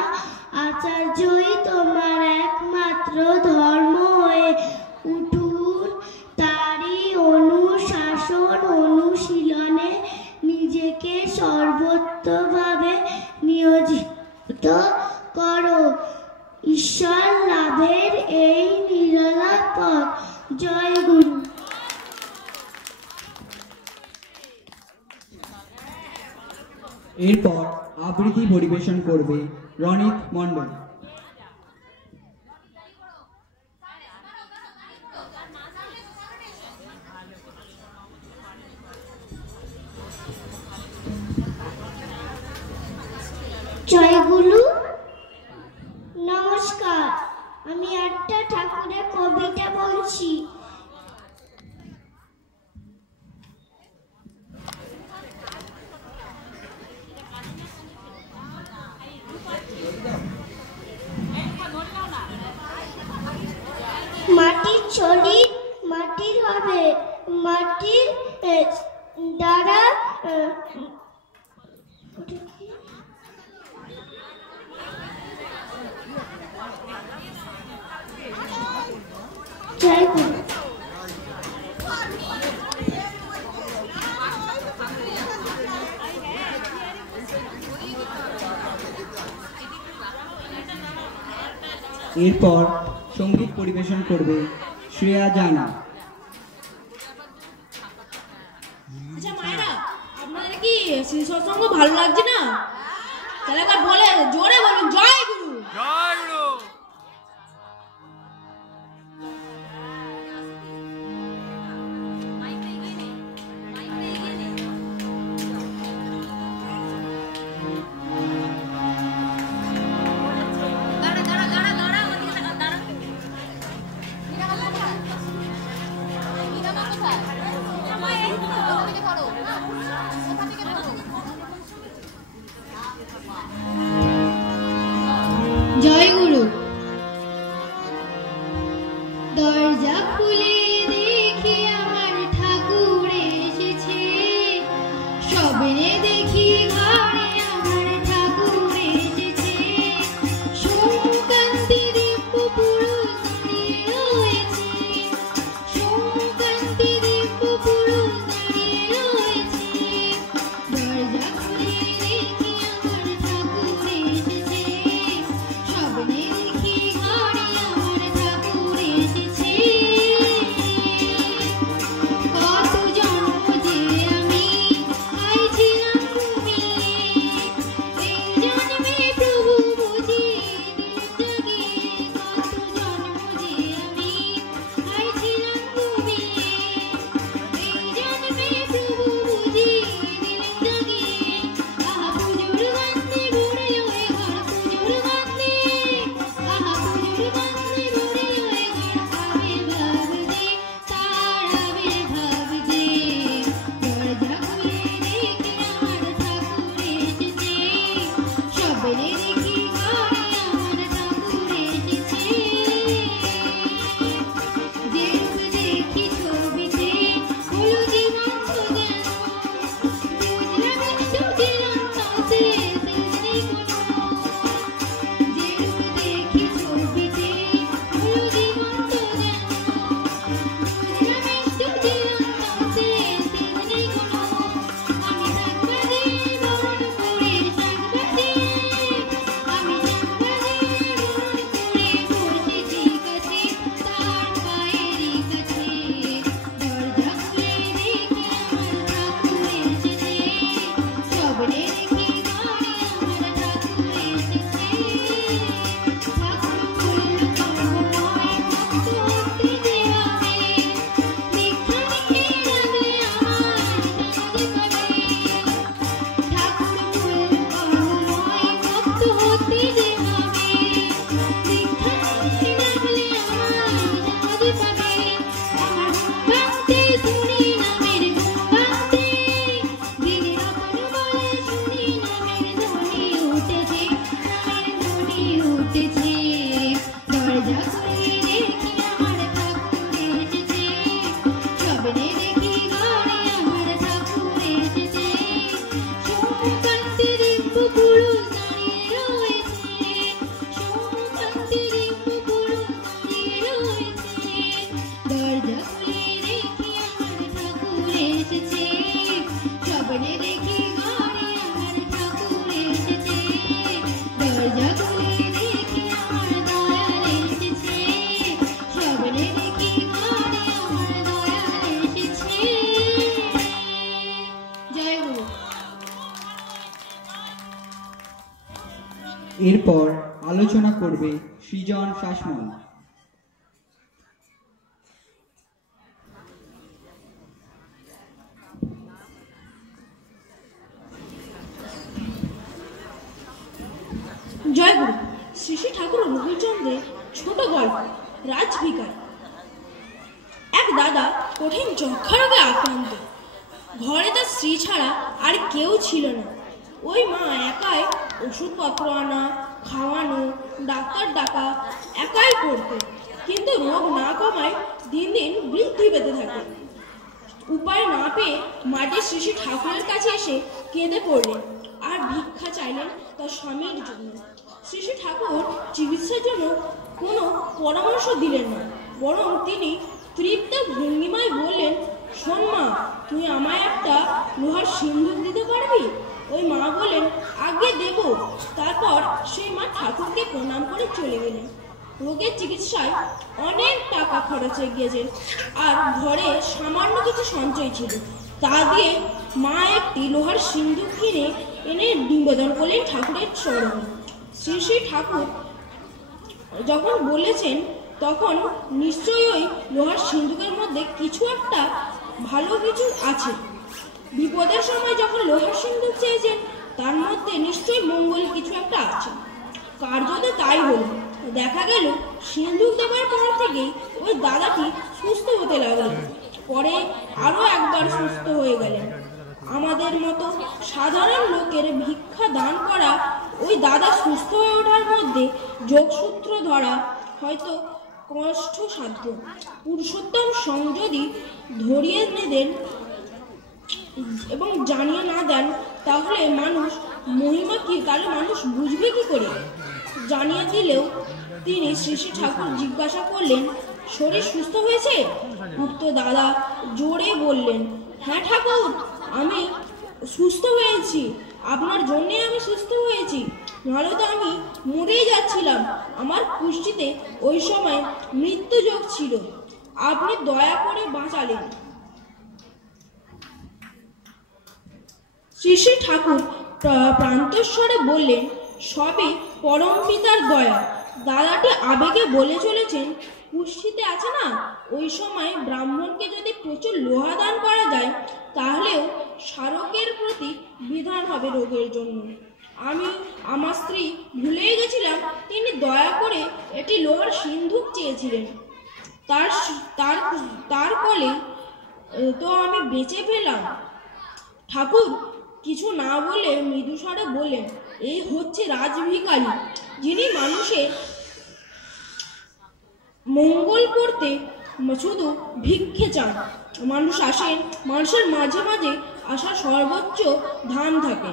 আচার্যই তোমার একমাত্র ধর্ম হয়ে উঠুন। তারই অনুশাসন অনুশীলনে নিজেকে সর্বোত্তভাবে নিয়োজিত করো। ঈশ্বর লাভের এই নিরালা পথ। জয় গুরু। এরপর আবৃত্তি পরিবেশন করবে রনিত মণ্ডল। জয় গুরু। নমস্কার। আমি একটা ঠাকুরের কবিতা বলছি। মাটির ছড়ি মাটির হবে, মাটির দ্বারা জয় গুরু। এরপর সঙ্গীত পরিবেশন করবে শ্রেয়া জানা। আচ্ছা মায়েরা, আপনাদের কি শ্রী সৎসঙ্গ ভালো লাগছে না? তাহলে একবার বলে জোরে বলুন জয় গুরু। জয় গুরু। জয় গুরু। দরজা খুলে দেখি আমার ঠাকুর এসেছে, স্বপ্নে দেখি ঘরে আমার ঠাকুর এসেছে। সোমকান্তি দিব্য পুরুষ দাঁড়িয়ে রয়েছে, সোমকান্তি দিব্য পুরুষ দাঁড়িয়ে রয়েছে। দরজা খুলে দেখি আমার ঠাকুর এসেছে, স্বপ্নে দেখি ঘরে আমার ঠাকুর এসেছে। এরপর আলোচনা করবে সৃজন শাসমল। জয়গুরু। শ্রী শ্রী ঠাকুর রঘুচন্দ্রের ছোট গল্প রাজভিকার। এক দাদা কঠিন যক্ষা রোগে আক্রান্ত। ঘরে তার স্ত্রী ছাড়া আর কেউ ছিল না। ওই মা একাই ওষুধপত্র আনা, খাওয়ানো, ডাক্তার ডাকা একাই করতো। কিন্তু রোগ না কমায় দিন দিন বৃদ্ধি পেতে থাকে। উপায় না পেয়ে মাটির শ্রী শ্রী ঠাকুরের কাছে এসে কেঁদে পড়লেন আর ভিক্ষা চাইলেন তার স্বামীর জন্য। শ্রী শ্রী ঠাকুর চিকিৎসার জন্য কোনো পরামর্শ দিলেন না, বরং তিনি তৃপ্ত ভঙ্গিমায় বললেন, শোন মা, তুই আমায় একটা লোহার সিন্দুক দিতে পারবি? ওই মা বললেন, আগে দেব। তারপর সেই মা ঠাকুরকে প্রণাম করে চলে গেলেন। রোগের চিকিৎসায় অনেক টাকা খরচ হয়ে গিয়েছে, আর ঘরে সামান্য কিছু সঞ্চয় ছিল। তা দিয়ে মা একটি লোহার সিন্দুক কিনে এনে নিবেদন করলেন ঠাকুরের চরণে। শ্রী শ্রী ঠাকুর যখন বলেছেন, তখন নিশ্চয়ই ওই লোহার সিন্দুকের মধ্যে কিছু একটা ভালো কিছু আছে। বিপদের সময় যখন লোহার সিন্দুক চেয়েছেন, তার মধ্যে নিশ্চয়ই মঙ্গল কিছু একটা আছে। কার্যত তাই হলো। দেখা গেল সিন্দুক দেবার পর থেকেই ওই দাদাটি সুস্থ হতে লাগলেন। পরে আরো একবার সুস্থ হয়ে গেলেন। আমাদের মতো সাধারণ লোকের ভিক্ষা দান করা ওই দাদা সুস্থ হয়ে ওঠার মধ্যে যোগসূত্র ধরা হয়তো কষ্টসাধ্য। পুরুষোত্তম সংযদি ধরিয়ে দেন এবং জানিয়ে না দেন, তাহলে মানুষ মহিমা কি, তাহলে মানুষ বুঝবে কি করে? জানিয়ে দিলেও তিনি শ্রী শ্রী ঠাকুর জিজ্ঞাসা করলেন, শরীর সুস্থ হয়েছে? উক্ত দাদা জোরে বললেন, হ্যাঁ ঠাকুর, আমি সুস্থ হয়েছি। আপনার জন্যে আমি সুস্থ হয়েছি, নাহলে তো আমি মরেই যাচ্ছিলাম। আমার কুষ্ঠিতে ওই সময় মৃত্যুযোগ ছিল, আপনি দয়া করে বাঁচালেন। শ্রী শ্রী ঠাকুর প্রান্তস্বরে বললেন, সবই পরম পিতার দয়া। দাদাটি আবেগে বলে চলেছেন, কুষ্ঠিতে আছে না, ওই সময় ব্রাহ্মণকে যদি প্রচুর লোহা দান করা যায়, তাহলেও স্মারকের প্রতি বিধান হবে রোগের জন্য। আমি আমার স্ত্রী ভুলেই গেছিলাম, তিনি দয়া করে এটি লোহার সিন্ধুক চেয়েছিলেন। তার ফলে তো আমি বেঁচে পেলাম। ঠাকুর কিছু না বলে মৃদুস্বরে বললেন, এই হচ্ছে রাজভিকারী, যিনি মানুষের মঙ্গল করতে শুধু ভিক্ষে চান। মানুষ আসেন, মানুষের মাঝে মাঝে আসার সর্বোচ্চ ধাম থাকে।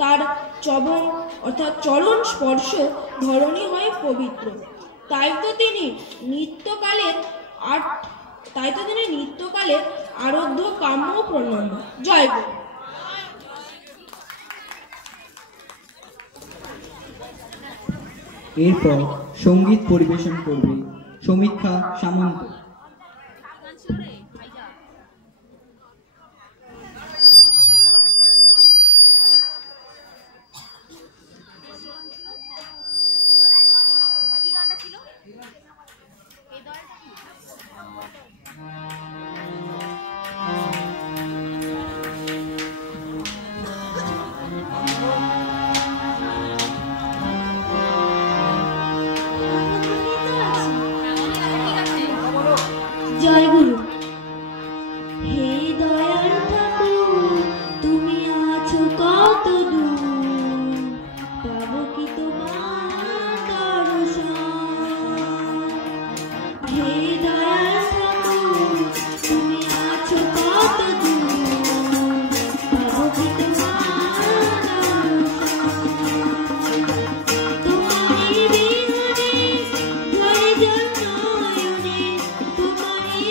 তার চবন অর্থাৎ চরণ স্পর্শ ধরণী হয়ে পবিত্র। তাই তো তিনি নিত্যকালের আরাধ্য কাম্য প্রণাম। জয় গুরু। এরপর সঙ্গীত পরিবেশন করবে সমীক্ষা সামন্ত। জয় গুরু। হে দয়াল ঠাকুর, তুমি আছো কত দূর, পাবো কি তোমার দর্শন? হে দয়াল ঠাকুর, তুমি আছো কত দূর, পাবো কি তোমার দর্শন? তোমারই বিহারে ধরে জল নয়নে, তোমারই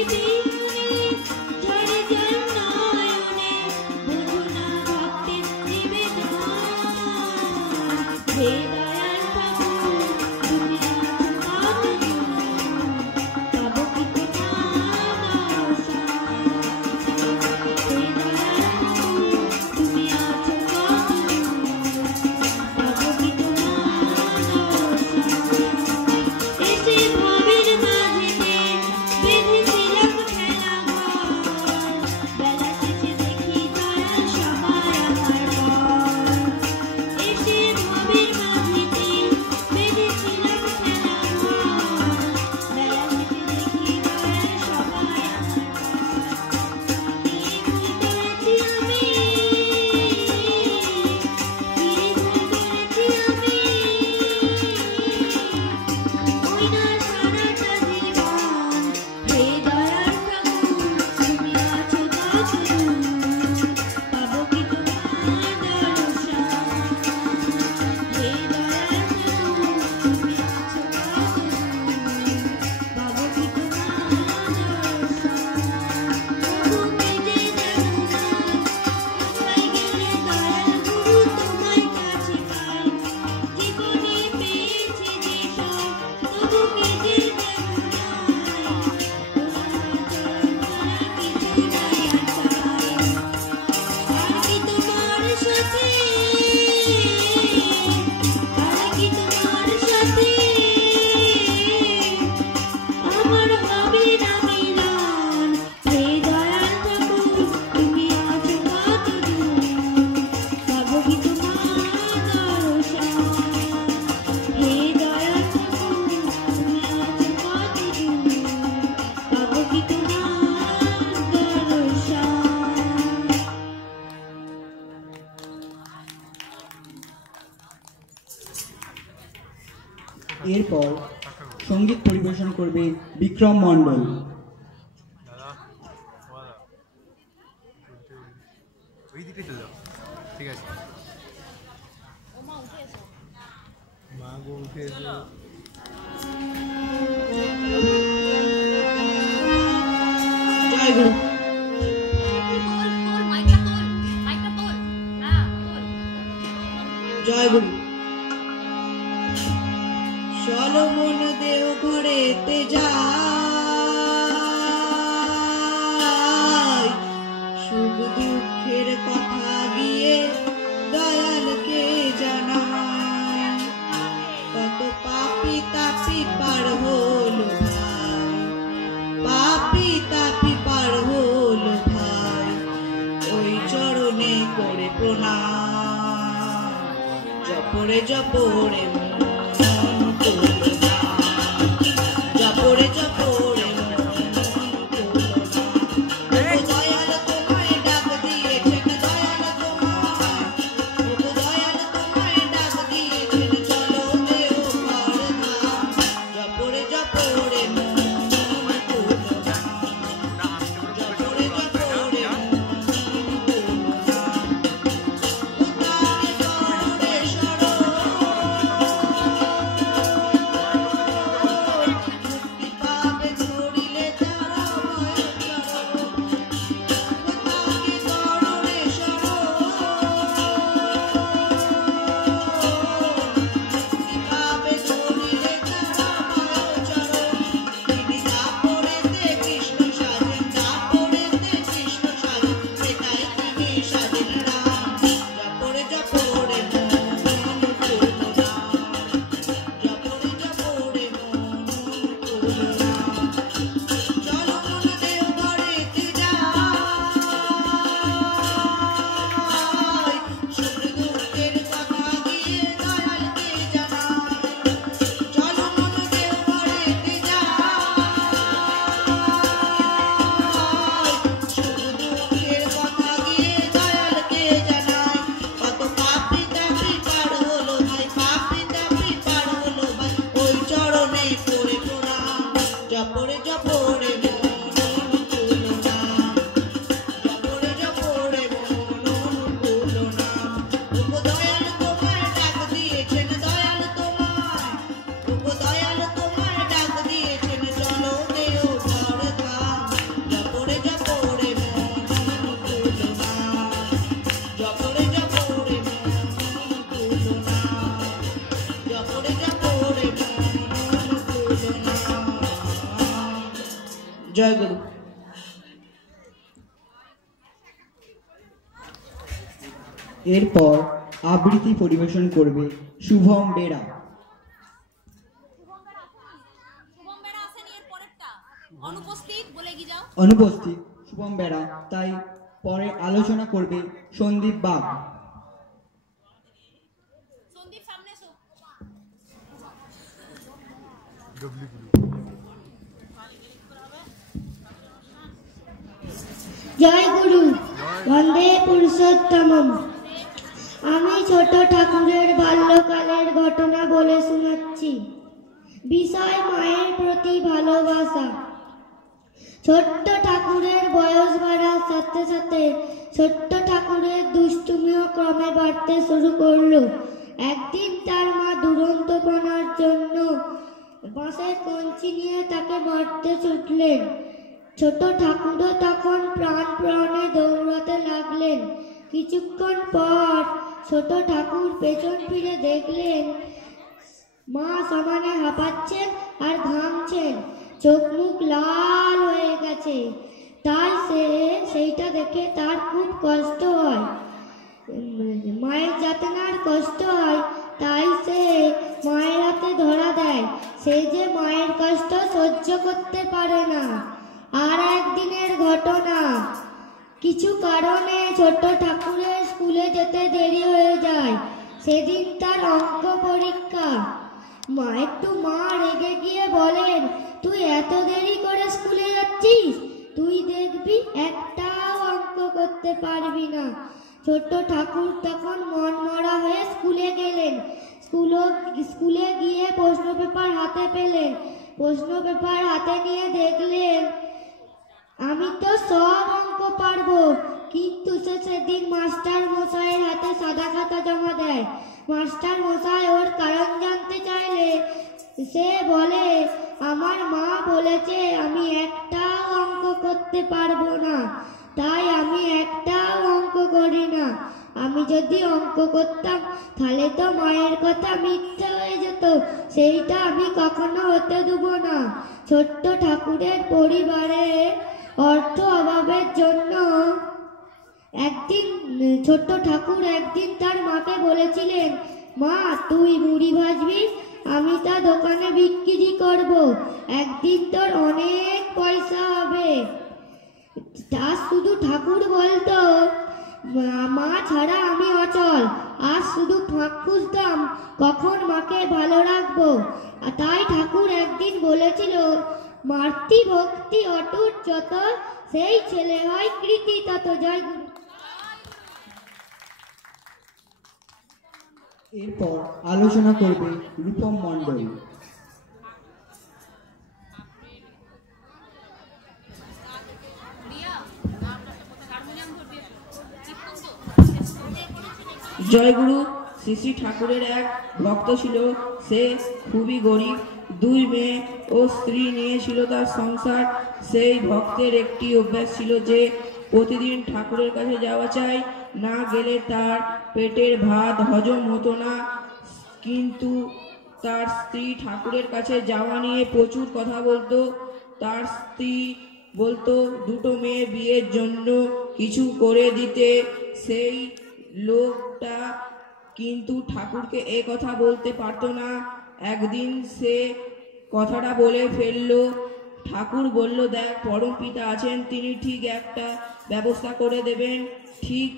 সঙ্গীত পরিবেশন করবে বিক্রম মণ্ডল। ওই দিকে চলে যাও, ঠিক আছে। মা গো উঠে এসো। জয় গুরু। জয় গুরু। চলো মন দেও ঘরেতে যাই, সুখ দুঃখের কথা গিয়ে দয়ালকে জানাই। কত পাপি তাপি পার হলো ভাই, পাপি তাপি পার হলো ভাই, ওই চরণে করে প্রণাম। জপরে জপরে মন তোলো না, জপরে জপরে মন তোলো না। দয়াল তোমায় ডাক দিয়েছেন, দয়াল তোমায়, দয়াল তোমায় ডাক দিয়েছেন, চলো দেও ঘর ধাম। জপরে জপরে মন তোলো না, জপরে জপরে মন তোলো না। কোথাকে করে সরো, মুক্তি পাবে ধরিলে তারা ভয় করো। কোথাকে করে সরো, মুক্তি পাবে ধরিলে তারা ভয় চরো। তিনি দাপরেতে কৃষ্ণ সাজেন, দাপরেতে কৃষ্ণ সাজেন, সেটাই তিনি সাজেন রাম। জপরে জপরে মন তোলো না, জপরে জপরে মন তোলো না। চলো মন দেও ঘরেতে যাই, সুখ দুঃখের কথা গিয়ে দয়ালকে জানাই। চলো মন দেও ঘরেতে যাই, সুখ দুঃখের কথা গিয়ে দয়ালকে জানাই। কত পাপি তাপি পার হলো ভাই, পাপি তাপি পার হলো ভাই, ওই চরণে করে প্রণাম। জপরে জপরে মন তোলো না, জপরে জপরে মন তোলো না। ওগো দয়াল তোমায় ডাক দিয়েছেন, দয়াল তোমায়, ওগো দয়াল তোমায় ডাক দিয়েছেন, চলো দেও ঘর ধাম। জপরে জপরে মন তোলো না, জপরে জপরে মন তোলো না, জপরে জপরে মন তোলো না। জয় গুরু। এরপর আবৃত্তি পরিবেশন করবে শুভম বেরা। শুভম বেড়া আসেনি, এর পরেরটা অনুপস্থিত বলে কি যাও। অনুপস্থিত শুভম বেরা, তাই পরে আলোচনা করবে সন্দীপ বাগ। সন্দীপ সামনে এসো। জয় গুরু, বন্দে পুরুষোত্তমম। আমি ছোট ঠাকুরের বাল্যকালের ঘটনা বলে শোনাচ্ছি। বিষয় মায়ের প্রতি ভালোবাসা। ছোট্ট ঠাকুরের বয়স বাড়ার সাথে সাথে ছোট্ট ঠাকুরের দুষ্টুমিও ক্রমে বাড়তে শুরু করলো। একদিন তার মা দুরন্তপনার জন্য বাঁশের কঞ্চি নিয়ে তাকে মারতে ছুটলেন। ছোট ঠাকুরও তখন প্রাণ প্রাণে দৌড়াতে লাগলেন। কিছুক্ষণ পর ছোট ঠাকুর পেছন ফিরে দেখলেন মা সমানে হাঁপাচ্ছেন আর ঘামছেন, চোখ মুখ লাল হয়ে গেছে। তাই সেইটা দেখে তার খুব কষ্ট হয়। মায়ের যাতে না আর কষ্ট হয় তাই সে মায়ের হাতে ধরা দেয়। সে যে মায়ের কষ্ট সহ্য করতে পারে না। আর একদিনের ঘটনা, কিছু কারণে ছোট ঠাকুরের স্কুলে যেতে দেরি হয়ে যায়। সেদিন তার অঙ্ক পরীক্ষা। মা রেগে গিয়ে বলেন, তুই এত দেরি করে স্কুলে যাচ্ছিস, তুই দেখবি একটাও অঙ্ক করতে পারবি না। ছোট ঠাকুর তখন মনমরা হয়ে স্কুলে গেলেন। স্কুলে গিয়ে প্রশ্ন পেপার হাতে পেলেন। প্রশ্ন পেপার হাতে নিয়ে দেখলেন আমি তো সব অঙ্ক পারবো, কিন্তু সে সেদিন মাস্টার মশাইয়ের হাতে সাদা খাতা জমা দেয়। মাস্টার মশাই ওর কারণ জানতে চাইলে সে বলে, আমার মা বলেছে আমি একটাও অঙ্ক করতে পারবো না, তাই আমি একটাও অঙ্ক করি না। আমি যদি অঙ্ক করতাম তাহলে তো মায়ের কথা মিথ্যে হয়ে যেত, সেইটা আমি কখনো হতে দেব না। ছোট্ট ঠাকুরের পরিবারে অর্থ অভাবের জন্য ছোট্ট ঠাকুর একদিন তার মাকে বলেছিলেন, মা তুই মুড়ি ভাজবি, আমি তা দোকানে বিক্রি করব, একদিন তোর অনেক পয়সা হবে। তা শুধু ঠাকুর বলতো, মা ছাড়া আমি অচল, আর শুধু ফাঁক খুঁজতাম কখন মাকে ভালো রাখবো। তাই ঠাকুর একদিন বলেছিল, মাতৃভক্তি অটুট যত, সেই ছেলে হয় কৃতি তত। জয় গুরু। এরপর আলোচনা করবে রূপম মণ্ডল। জয়গুরু শ্রী শ্রী ঠাকুরের এক ভক্ত ছিল, সে খুবই গরিব, 2 মেয়ে ও স্ত্রী নিয়ে ছিল তার সংসার। সেই ভক্তের একটি অভ্যাস ছিল যে প্রতিদিন ঠাকুরের কাছে যাওয়া চাই, না গেলে তার পেটের ভাত হজম হতো না। কিন্তু তার স্ত্রী ঠাকুরের কাছে যাওয়া নিয়ে প্রচুর কথা বলতো। তার স্ত্রী বলতো 2 মেয়ে বিয়ের জন্য কিছু করে দিতে। সেই লোকটা কিন্তু ঠাকুরকে এ কথা বলতে পারতো না। একদিন সে কথাটা বলে ফেললো। ঠাকুর বলল, দেখ পরম পিতা আছেন, তিনি ঠিক একটা ব্যবস্থা করে দেবেন। ঠিক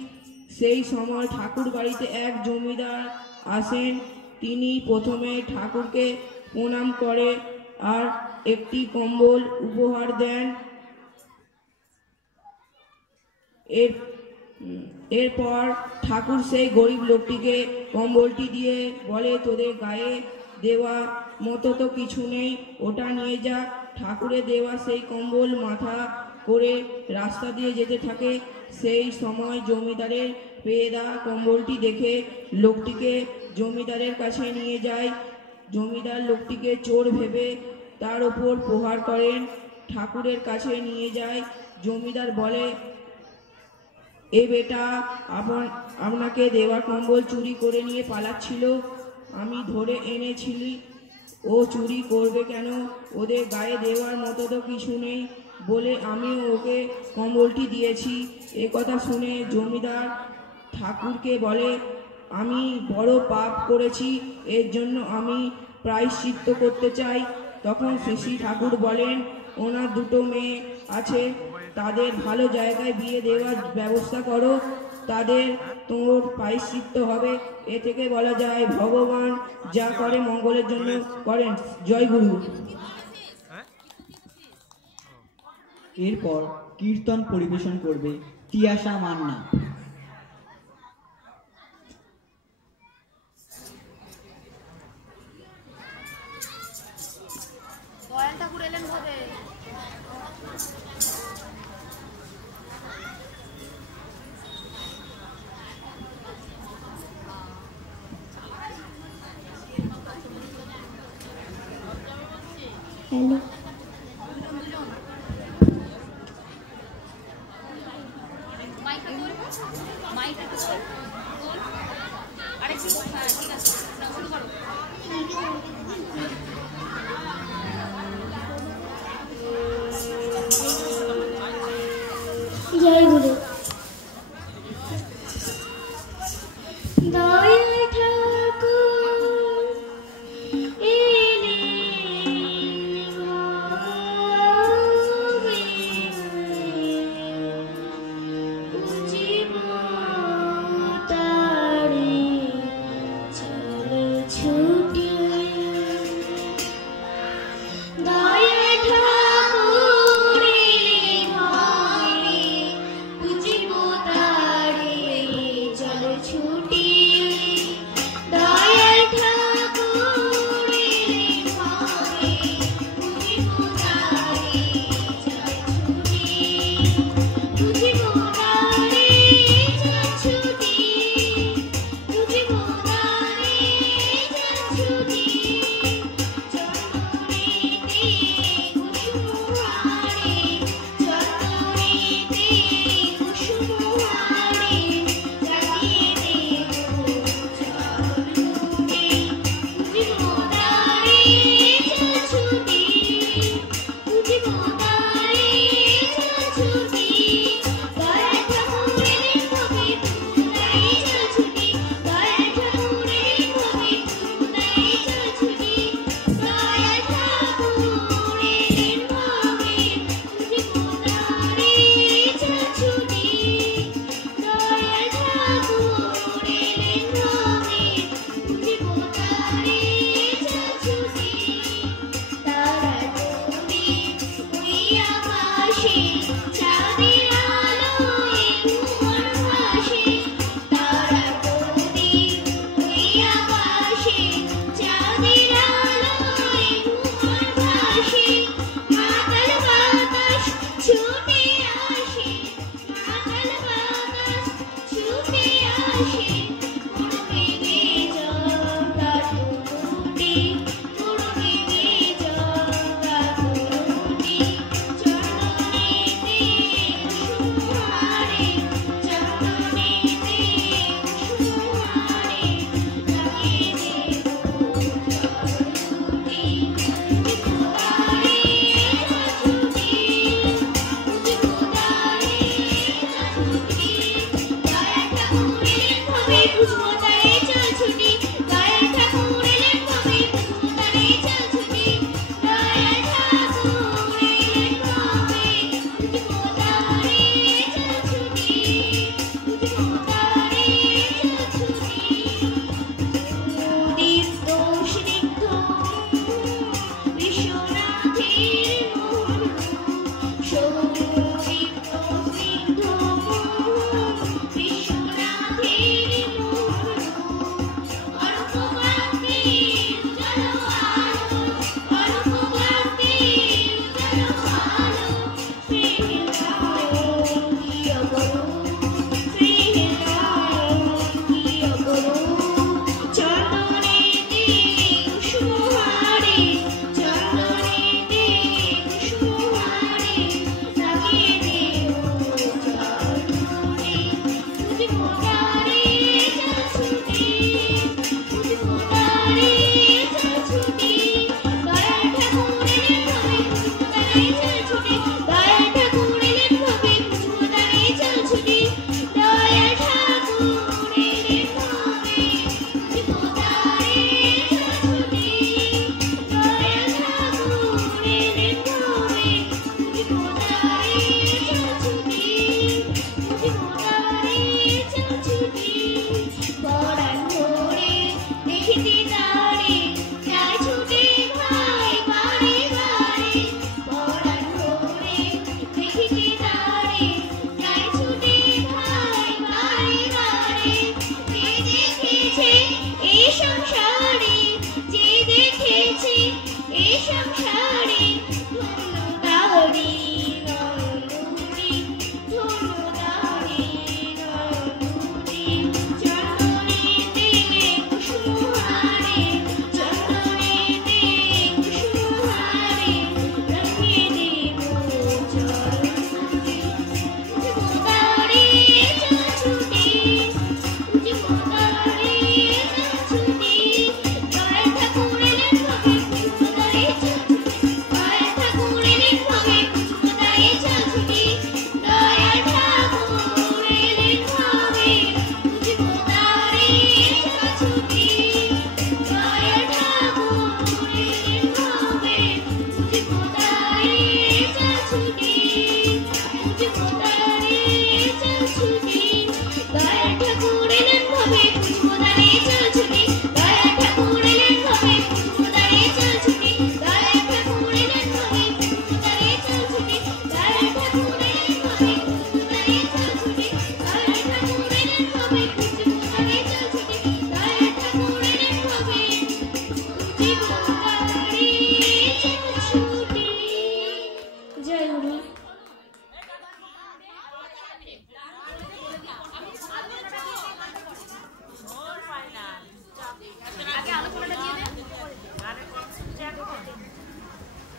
সেই সময় ঠাকুর বাড়িতে এক জমিদার আসেন। তিনি প্রথমে ঠাকুরকে প্রণাম করে আর একটি কম্বল উপহার দেন। এরপর ঠাকুর সেই গরিব লোকটিকে কম্বলটি দিয়ে বলে, তোদের গায়ে দেওয়া মতো তো কিছু নেই, ওটা নিয়ে যা। ঠাকুরে দেওয়া সেই কম্বল মাথা করে রাস্তা দিয়ে যেতে থাকে। সেই সময় জমিদারের পেয়ে দেওয়া কম্বলটি দেখে লোকটিকে জমিদারের কাছে নিয়ে যায়। জমিদার লোকটিকে চোর ভেবে তার উপর প্রহার করেন। ঠাকুরের কাছে নিয়ে যায়। জমিদার বলে, এ বেটা আপনাকে দেওয়া কম্বল চুরি করে নিয়ে পালাচ্ছিল, আমি ধরে এনেছিলি। ও চুরি করবে কেন? ওদের গায়ে দেওয়ার মতো তো কিছু নেই বলে আমিও ওকে কম্বলটি দিয়েছি। এ কথা শুনে জমিদার ঠাকুরকে বলে, আমি বড় পাপ করেছি, এর জন্য আমি প্রায়শ্চিত্ত করতে চাই। তখন শ্রী ঠাকুর বলেন, ওনার 2 মেয়ে আছে, তাদের ভালো জায়গায় বিয়ে দেওয়ার ব্যবস্থা করো, তাদের তোর প্রায়শ্চিত্ত হবে। এ থেকে বলা যায় ভগবান যা করে মঙ্গলের জন্য করেন। জয় গুরু। এরপর কীর্তন পরিবেশন করবে তিয়াশা মান্না। দয়াল ঠাকুর এলেন ঘরে। হ্যালো, জয় গুরু। দয়াল ঠাকুর এলেন ঘরে, বুঝিব তারে চল ছুটে। দয়াল ঠাকুর এলেন ঘরে, ছুটি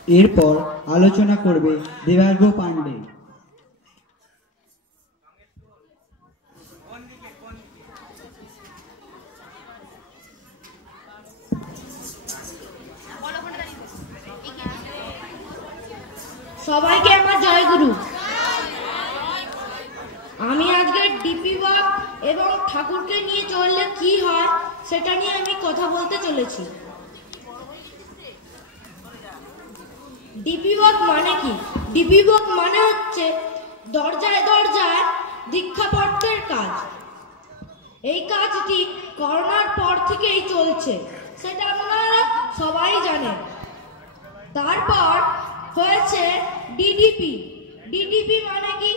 এরপর আলোচনা করবে দেবার্ঘ পাণ্ডে। সবাইকে আমার জয়গুরু। আমি আজকে ডিপি ওয়াক এবং ঠাকুরকে নিয়ে চললে কি হয় সেটা নিয়ে আমি কথা বলতে চলেছি। ডিপি ওয়াক মানে কি? ডিপি ওয়াক মানে হচ্ছে দরজায় দরজায় দীক্ষাপত্রের কাজ। এই কাজটি করোনার পর থেকেই চলছে, সেটা আপনারা সবাই জানেন। তারপর হয়েছে ডিডিপি। ডিডিপি মানে কি?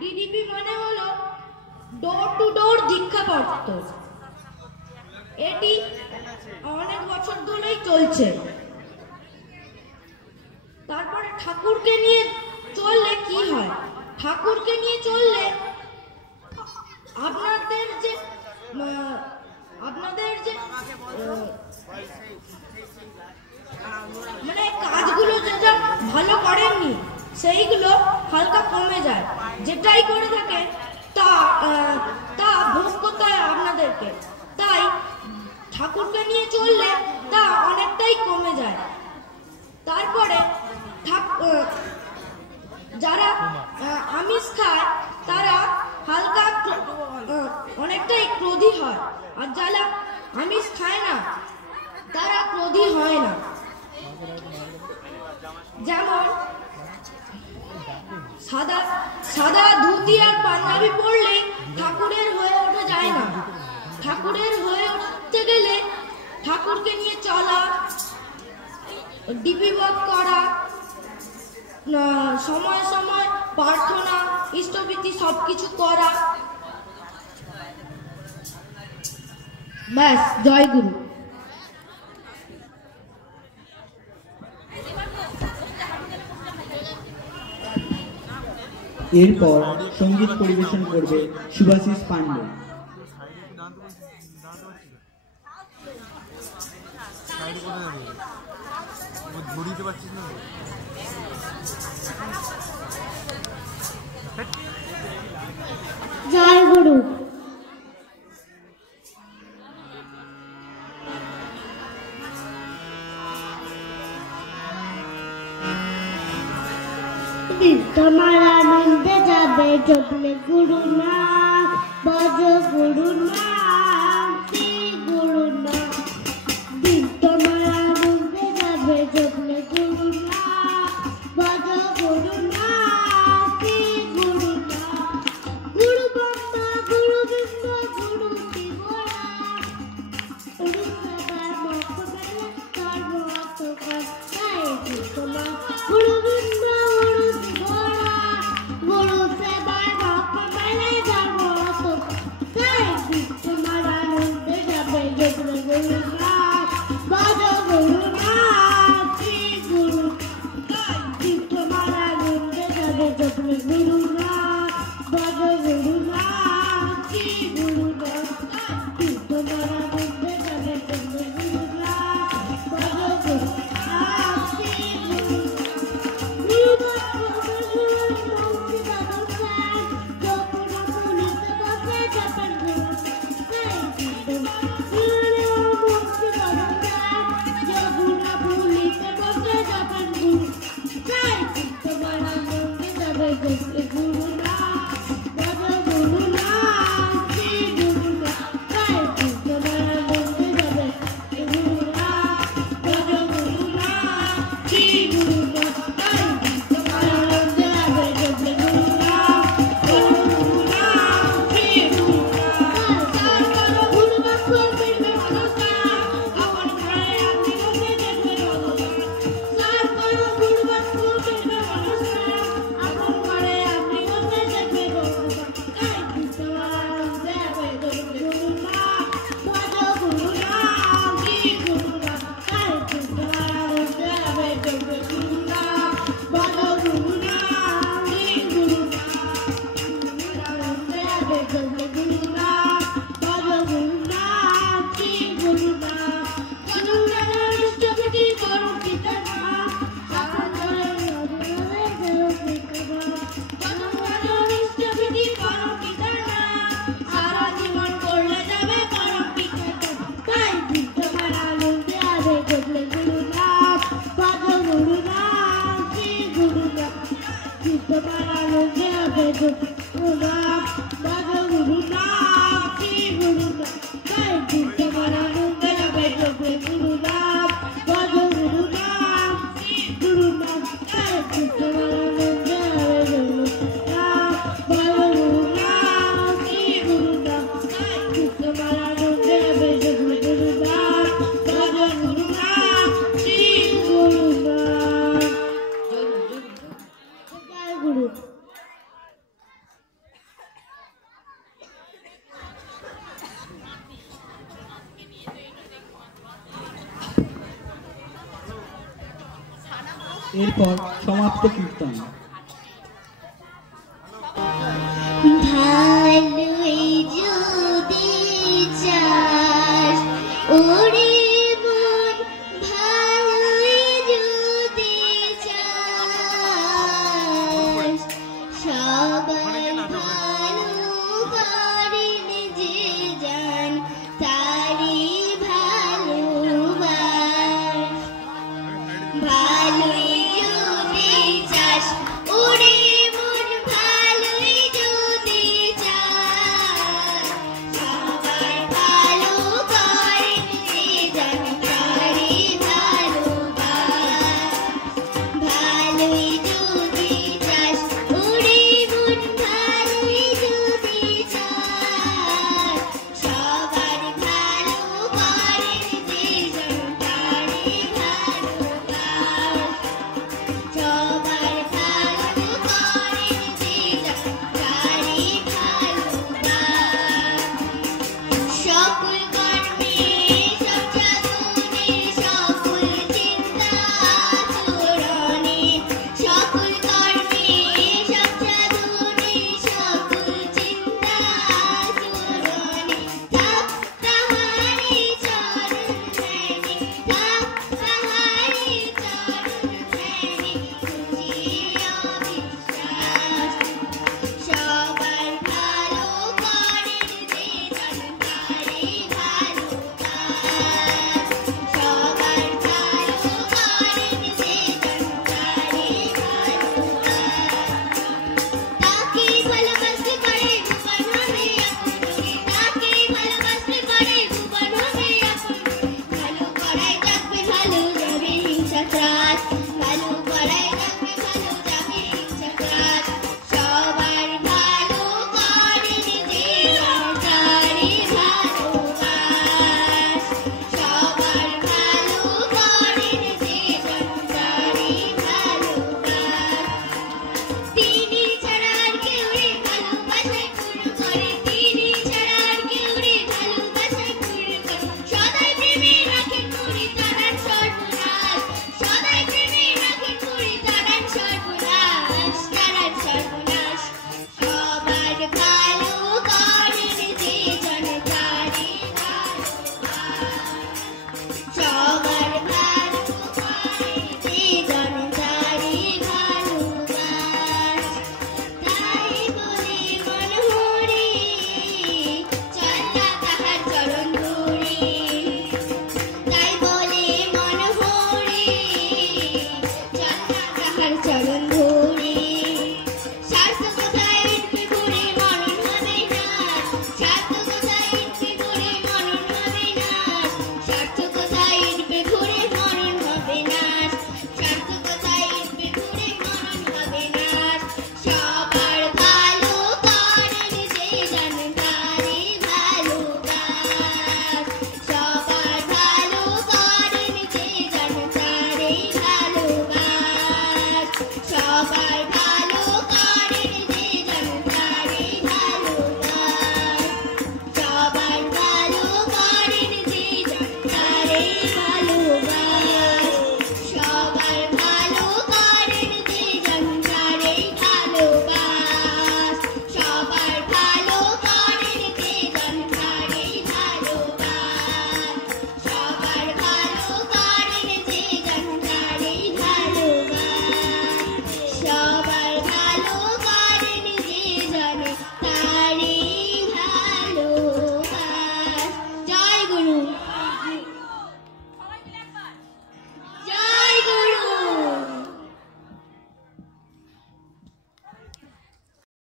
ডিডিপি মানে হলো ডোর টু ডোর দীক্ষাপত্র। এটি অনেক বছর ধরেই চলছে। তারপরে ঠাকুরকে নিয়ে চললে কি হয়? ঠাকুরকে নিয়ে চললে আপনাদের যে মানে কাজগুলো যেটা ভালো করেননি সেইগুলো হালকা কমে যায়। যেটাই করে থাকে তা ভোগ করতে হয় আপনাদেরকে। তাই ঠাকুরকে নিয়ে চললে তা অনেকটাই কমে যায়। তারপরে যারা আমিষ খায় তারা হালকা অনেকটাই ক্রোধী হয়, আর যারা আমিষ খায় না তারা ক্রোধী হয় না। যেমন সাদা ধুতি আর পাঞ্জাবি পরলেই ঠাকুরের হয়ে ওঠা যায় না। ঠাকুরের হয়ে উঠতে গেলে ঠাকুরকে নিয়ে চলা, ডিপি ওয়াক করা, সময় সময় প্রার্থনা, ইষ্টভীতি সবকিছু করা। ব্যাস, জয় গুরু। এরপর সঙ্গীত পরিবেশন করবে শুভাশিস পাণ্ডে। জয় গুরু। তোমার আনন্দে যাবে জপলে গুরু নাম, বজ গুরু নাম, শ্রী গুরু নাম। তোমার আনন্দে যাবে জপলে গুরু নাম, বজ গুরু নাম, শ্রী গুরু নাম। গুরু ব্রহ্মা গুরু বিষ্ণু গুরু শিবরা, গুরু সদা মুখ মেলে সর্বত্র তাই তোমার গুরু বিষ্ণু গুরু শিবরা, গুরু সেবায় মুখ মেলে সর্বত্র তাই তোমার আনন্দে যাবে জপলে গুরু নাম, বজ গুরু নাম, শ্রী গুরু তাই তোমার আনন্দে যাবে জপলে গুরু নাম, বজ গুরু নাম, শ্রী গুরু নাম। তোমার আনন্দে যাবে জপলে গুরু নাম, বজ গুরু নাম, শ্রী গুরু নাম। গুরু আপনি এরপর সমাপ্ত কীর্তন।